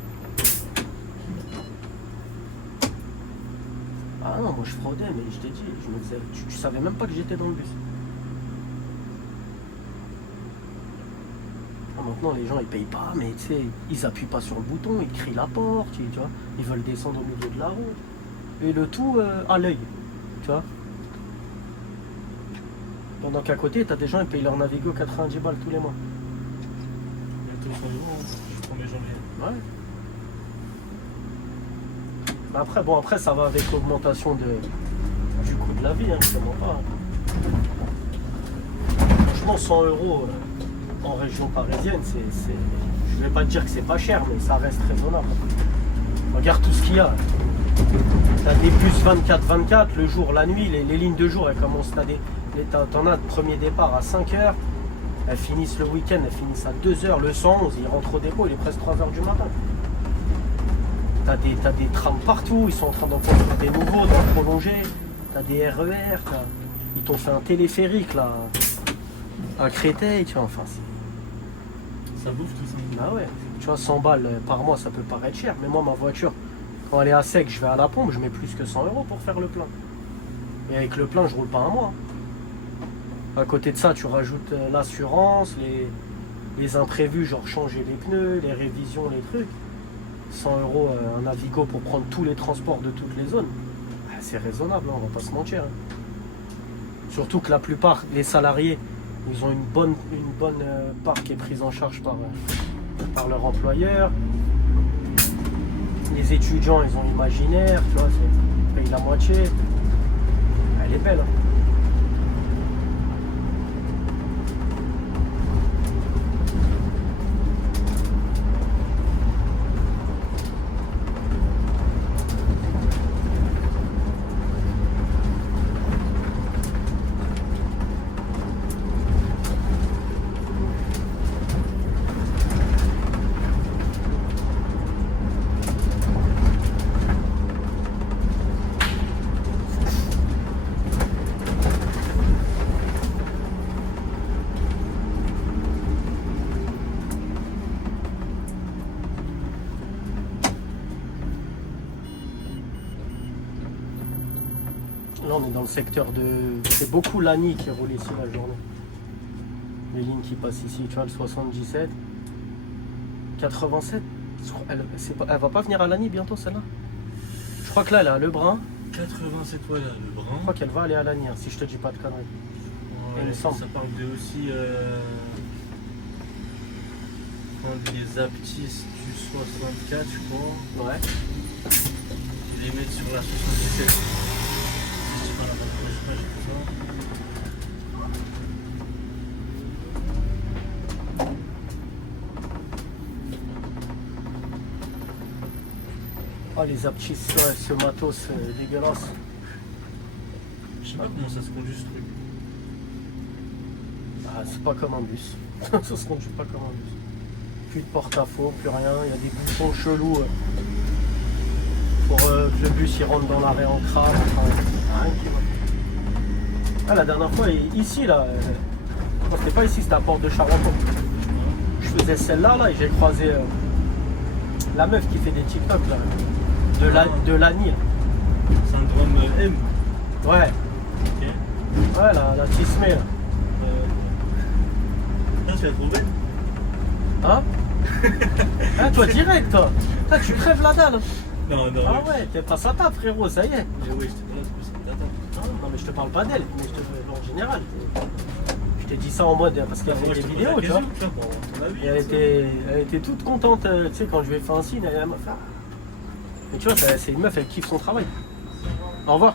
Ah non, moi je fraudais, mais je t'ai dit, je me disais, tu savais même pas que j'étais dans le bus. Ah, maintenant, les gens, ils payent pas, mais tu sais, ils appuient pas sur le bouton, ils crient la porte, tu vois. Ils veulent descendre au milieu de la route. Et le tout à l'œil, tu vois. Pendant qu'à côté, t'as des gens, ils payent leur Navigo 90 balles tous les mois. Bientôt 100 euros, je prends mes janvier. Ouais. Mais après, bon, après, ça va avec l'augmentation du coût de la vie, hein, je ne mens pas. Franchement, 100 euros en région parisienne, je vais pas te dire que c'est pas cher, mais ça reste raisonnable. Regarde tout ce qu'il y a. T'as des bus 24-24, le jour, la nuit, les lignes de jour, elles commencent, t'en as de premier départ à 5h, elles finissent le week-end, elles finissent à 2h, le 111, ils rentrent au dépôt, il est presque 3h du matin. T'as des trams partout, ils sont en train d'en construire des nouveaux, d'en prolonger, t'as des RER, ils t'ont fait un téléphérique là, à Créteil, tu vois, enfin Ça bouffe tout ça. bah ouais, tu vois, 100 balles par mois, ça peut paraître cher, mais moi, ma voiture, quand elle est à sec, je vais à la pompe, je mets plus que 100 euros pour faire le plein. Et avec le plein, je roule pas un mois. À côté de ça, tu rajoutes l'assurance, les imprévus, genre changer les pneus, les révisions, les trucs. 100 euros un Navigo pour prendre tous les transports de toutes les zones. C'est raisonnable, hein, on va pas se mentir. Hein. Surtout que la plupart, les salariés, ils ont une bonne part qui est prise en charge par leur employeur. Les étudiants, ils ont imaginaire, tu vois, ils payent la moitié. Elle est belle. Hein. Là, on est dans le secteur de... C'est beaucoup l'ANI qui roule ici la journée. Les lignes qui passent ici, tu vois, le 77. 87. Elle va pas venir à Lagny bientôt celle-là. Je crois que là elle est à Lebrun. 87 voilà, le Je brun. crois qu'elle va aller à Lagny, hein, si je te dis pas de conneries. Ouais, il me semble. Ça parle de aussi prendre les aptis du 64, je crois. Ouais. Et les mettre sur la 77. Si je dis pas n'importe quoi, j'ai fait ça. Oh les aptis, ouais, ce matos dégueulasse. Je sais pas comment ça se conduit ce truc. Ah, c'est pas comme un bus. Ça se conduit pas comme un bus. Plus de porte-à-faux, plus rien. Il y a des boutons chelous pour que le bus il rentre dans l'arrêt en crâne. Enfin, rien qui va. Ah, la dernière fois, ici, là, non, c'était pas ici, c'était à Porte de Charenton. Je faisais celle-là, là, et j'ai croisé la meuf qui fait des TikTok, là, de Lagny. Là. Syndrome M. Ouais, Ok. ouais, la tismée, là. Là, tu l'as trouvé? Hein? Ah, toi, direct, toi. Toi, tu crèves la dalle. Non, non. Ah ouais, t'es pas sa table, frérot, ça y est. Mais oui, j'étais pas là, c'est pour ça. Non, mais je te parle pas d'elle, mais je te en général. Je t'ai dit ça en mode parce qu'elle fait des vidéos, tu vois. Et elle était toute contente, tu sais, quand je lui ai fait un signe, elle m'a fait. Mais tu vois, c'est une meuf, elle kiffe son travail. Au revoir.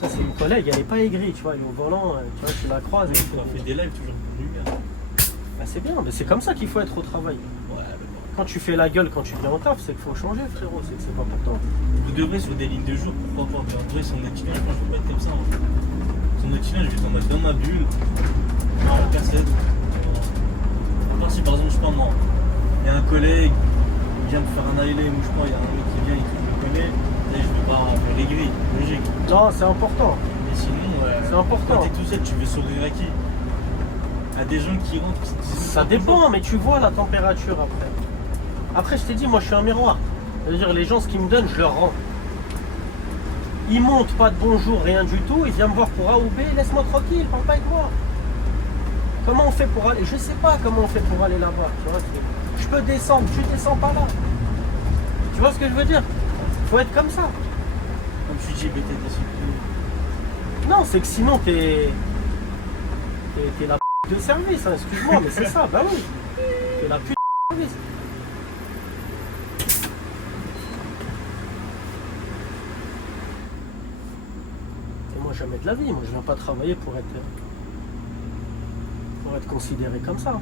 Ça, c'est une collègue, elle est pas aigrie, tu vois, elle est au volant, tu vois, tu la croises. Tu fait des lives toujours pour lumière. Bah, c'est bien, mais c'est comme ça qu'il faut être au travail. Ouais, mais bon. Quand tu fais la gueule quand tu viens au taf, c'est qu'il faut changer, frérot, c'est que c'est pas pour toi. Vous devrez sur des lignes de jour, pourquoi pas. Mais en vrai, son équilibre, je pense que je peux pas être comme ça. Hein. Son équilibre, je vais en mettre dans ma bulle. À la cassette. À part si par exemple, je sais pas moi, il y a un collègue qui vient me faire un ALM ou je sais pas, il y a un mec qui vient et qui me connaît, et je vais pas faire les grilles, logique. Non, c'est important. Mais sinon, C'est important. quand t'es tout seul, tu veux sourire à qui? À des gens qui rentrent, qui te disent Ça dépend, mais tu vois la température après. Après, je t'ai dit, moi je suis un miroir. C'est-à-dire, les gens, ce qu'ils me donnent, je leur rends. Ils montent, pas de bonjour, rien du tout. Ils viennent me voir pour A ou B, laisse-moi tranquille, parle pas avec moi. Comment on fait pour aller? Je sais pas comment on fait pour aller là-bas. Tu vois, je peux descendre, tu descends pas là. Tu vois ce que je veux dire? Faut être comme ça. comme je suis GBT dessus. Non, c'est que sinon t'es la p de service, hein, excuse-moi, mais c'est ça, bah oui. T'es la p de service. Et moi jamais de la vie, moi je viens pas travailler pour être considéré comme ça.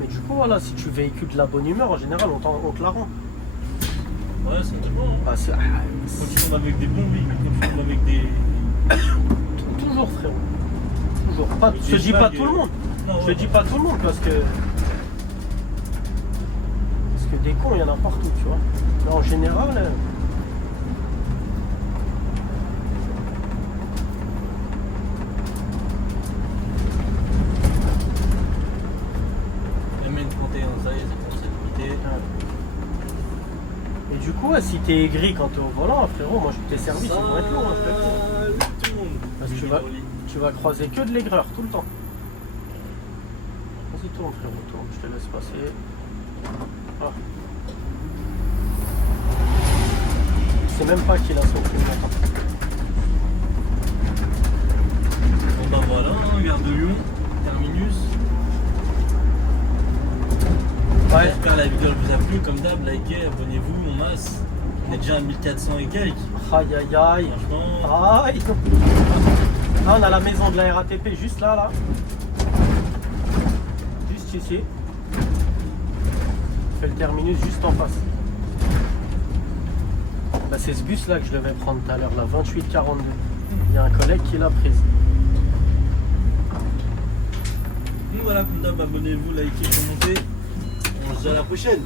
Mais du coup voilà, si tu véhicules de la bonne humeur, en général on te la rend. Ouais, ça dépend. Hein. Bah, Quand tu tombes avec des bons véhicules, quand tu tombes avec des. Toujours frérot. Toujours. Pas, Avec je des te dis pas vagues, tout le monde. Non, Je ouais, te dis pas tout le monde parce que des cons il y en a partout, tu vois. Mais en général. MN31, ça y est, c'est pour cette unité. Et du coup, si t'es aigri quand t'es au volant, frérot, moi tes services ils vont être lourds, hein, frérot. Tout le monde. Parce que tu vas croiser que de l'aigreur tout le temps. Vas-y, tourne, frérot, tourne, je te laisse passer. Ah. Je sais même pas qu'il a son clignotant. Bon bah voilà, hein, gare de Lyon, terminus. Ouais. J'espère la vidéo elle vous a plu, comme d'hab, likez, abonnez-vous, on masse. On est déjà à 1400 et quelques. Aïe aïe aïe. Franchement, Aïe. Là on a la maison de la RATP juste là, là. Juste ici. On fait le terminus juste en face. Bah, c'est ce bus là que je devais prendre tout à l'heure, la 2842. Il y a un collègue qui l'a prise. nous voilà, comme d'hab, abonnez-vous, likez, commentez. On se dit à la prochaine.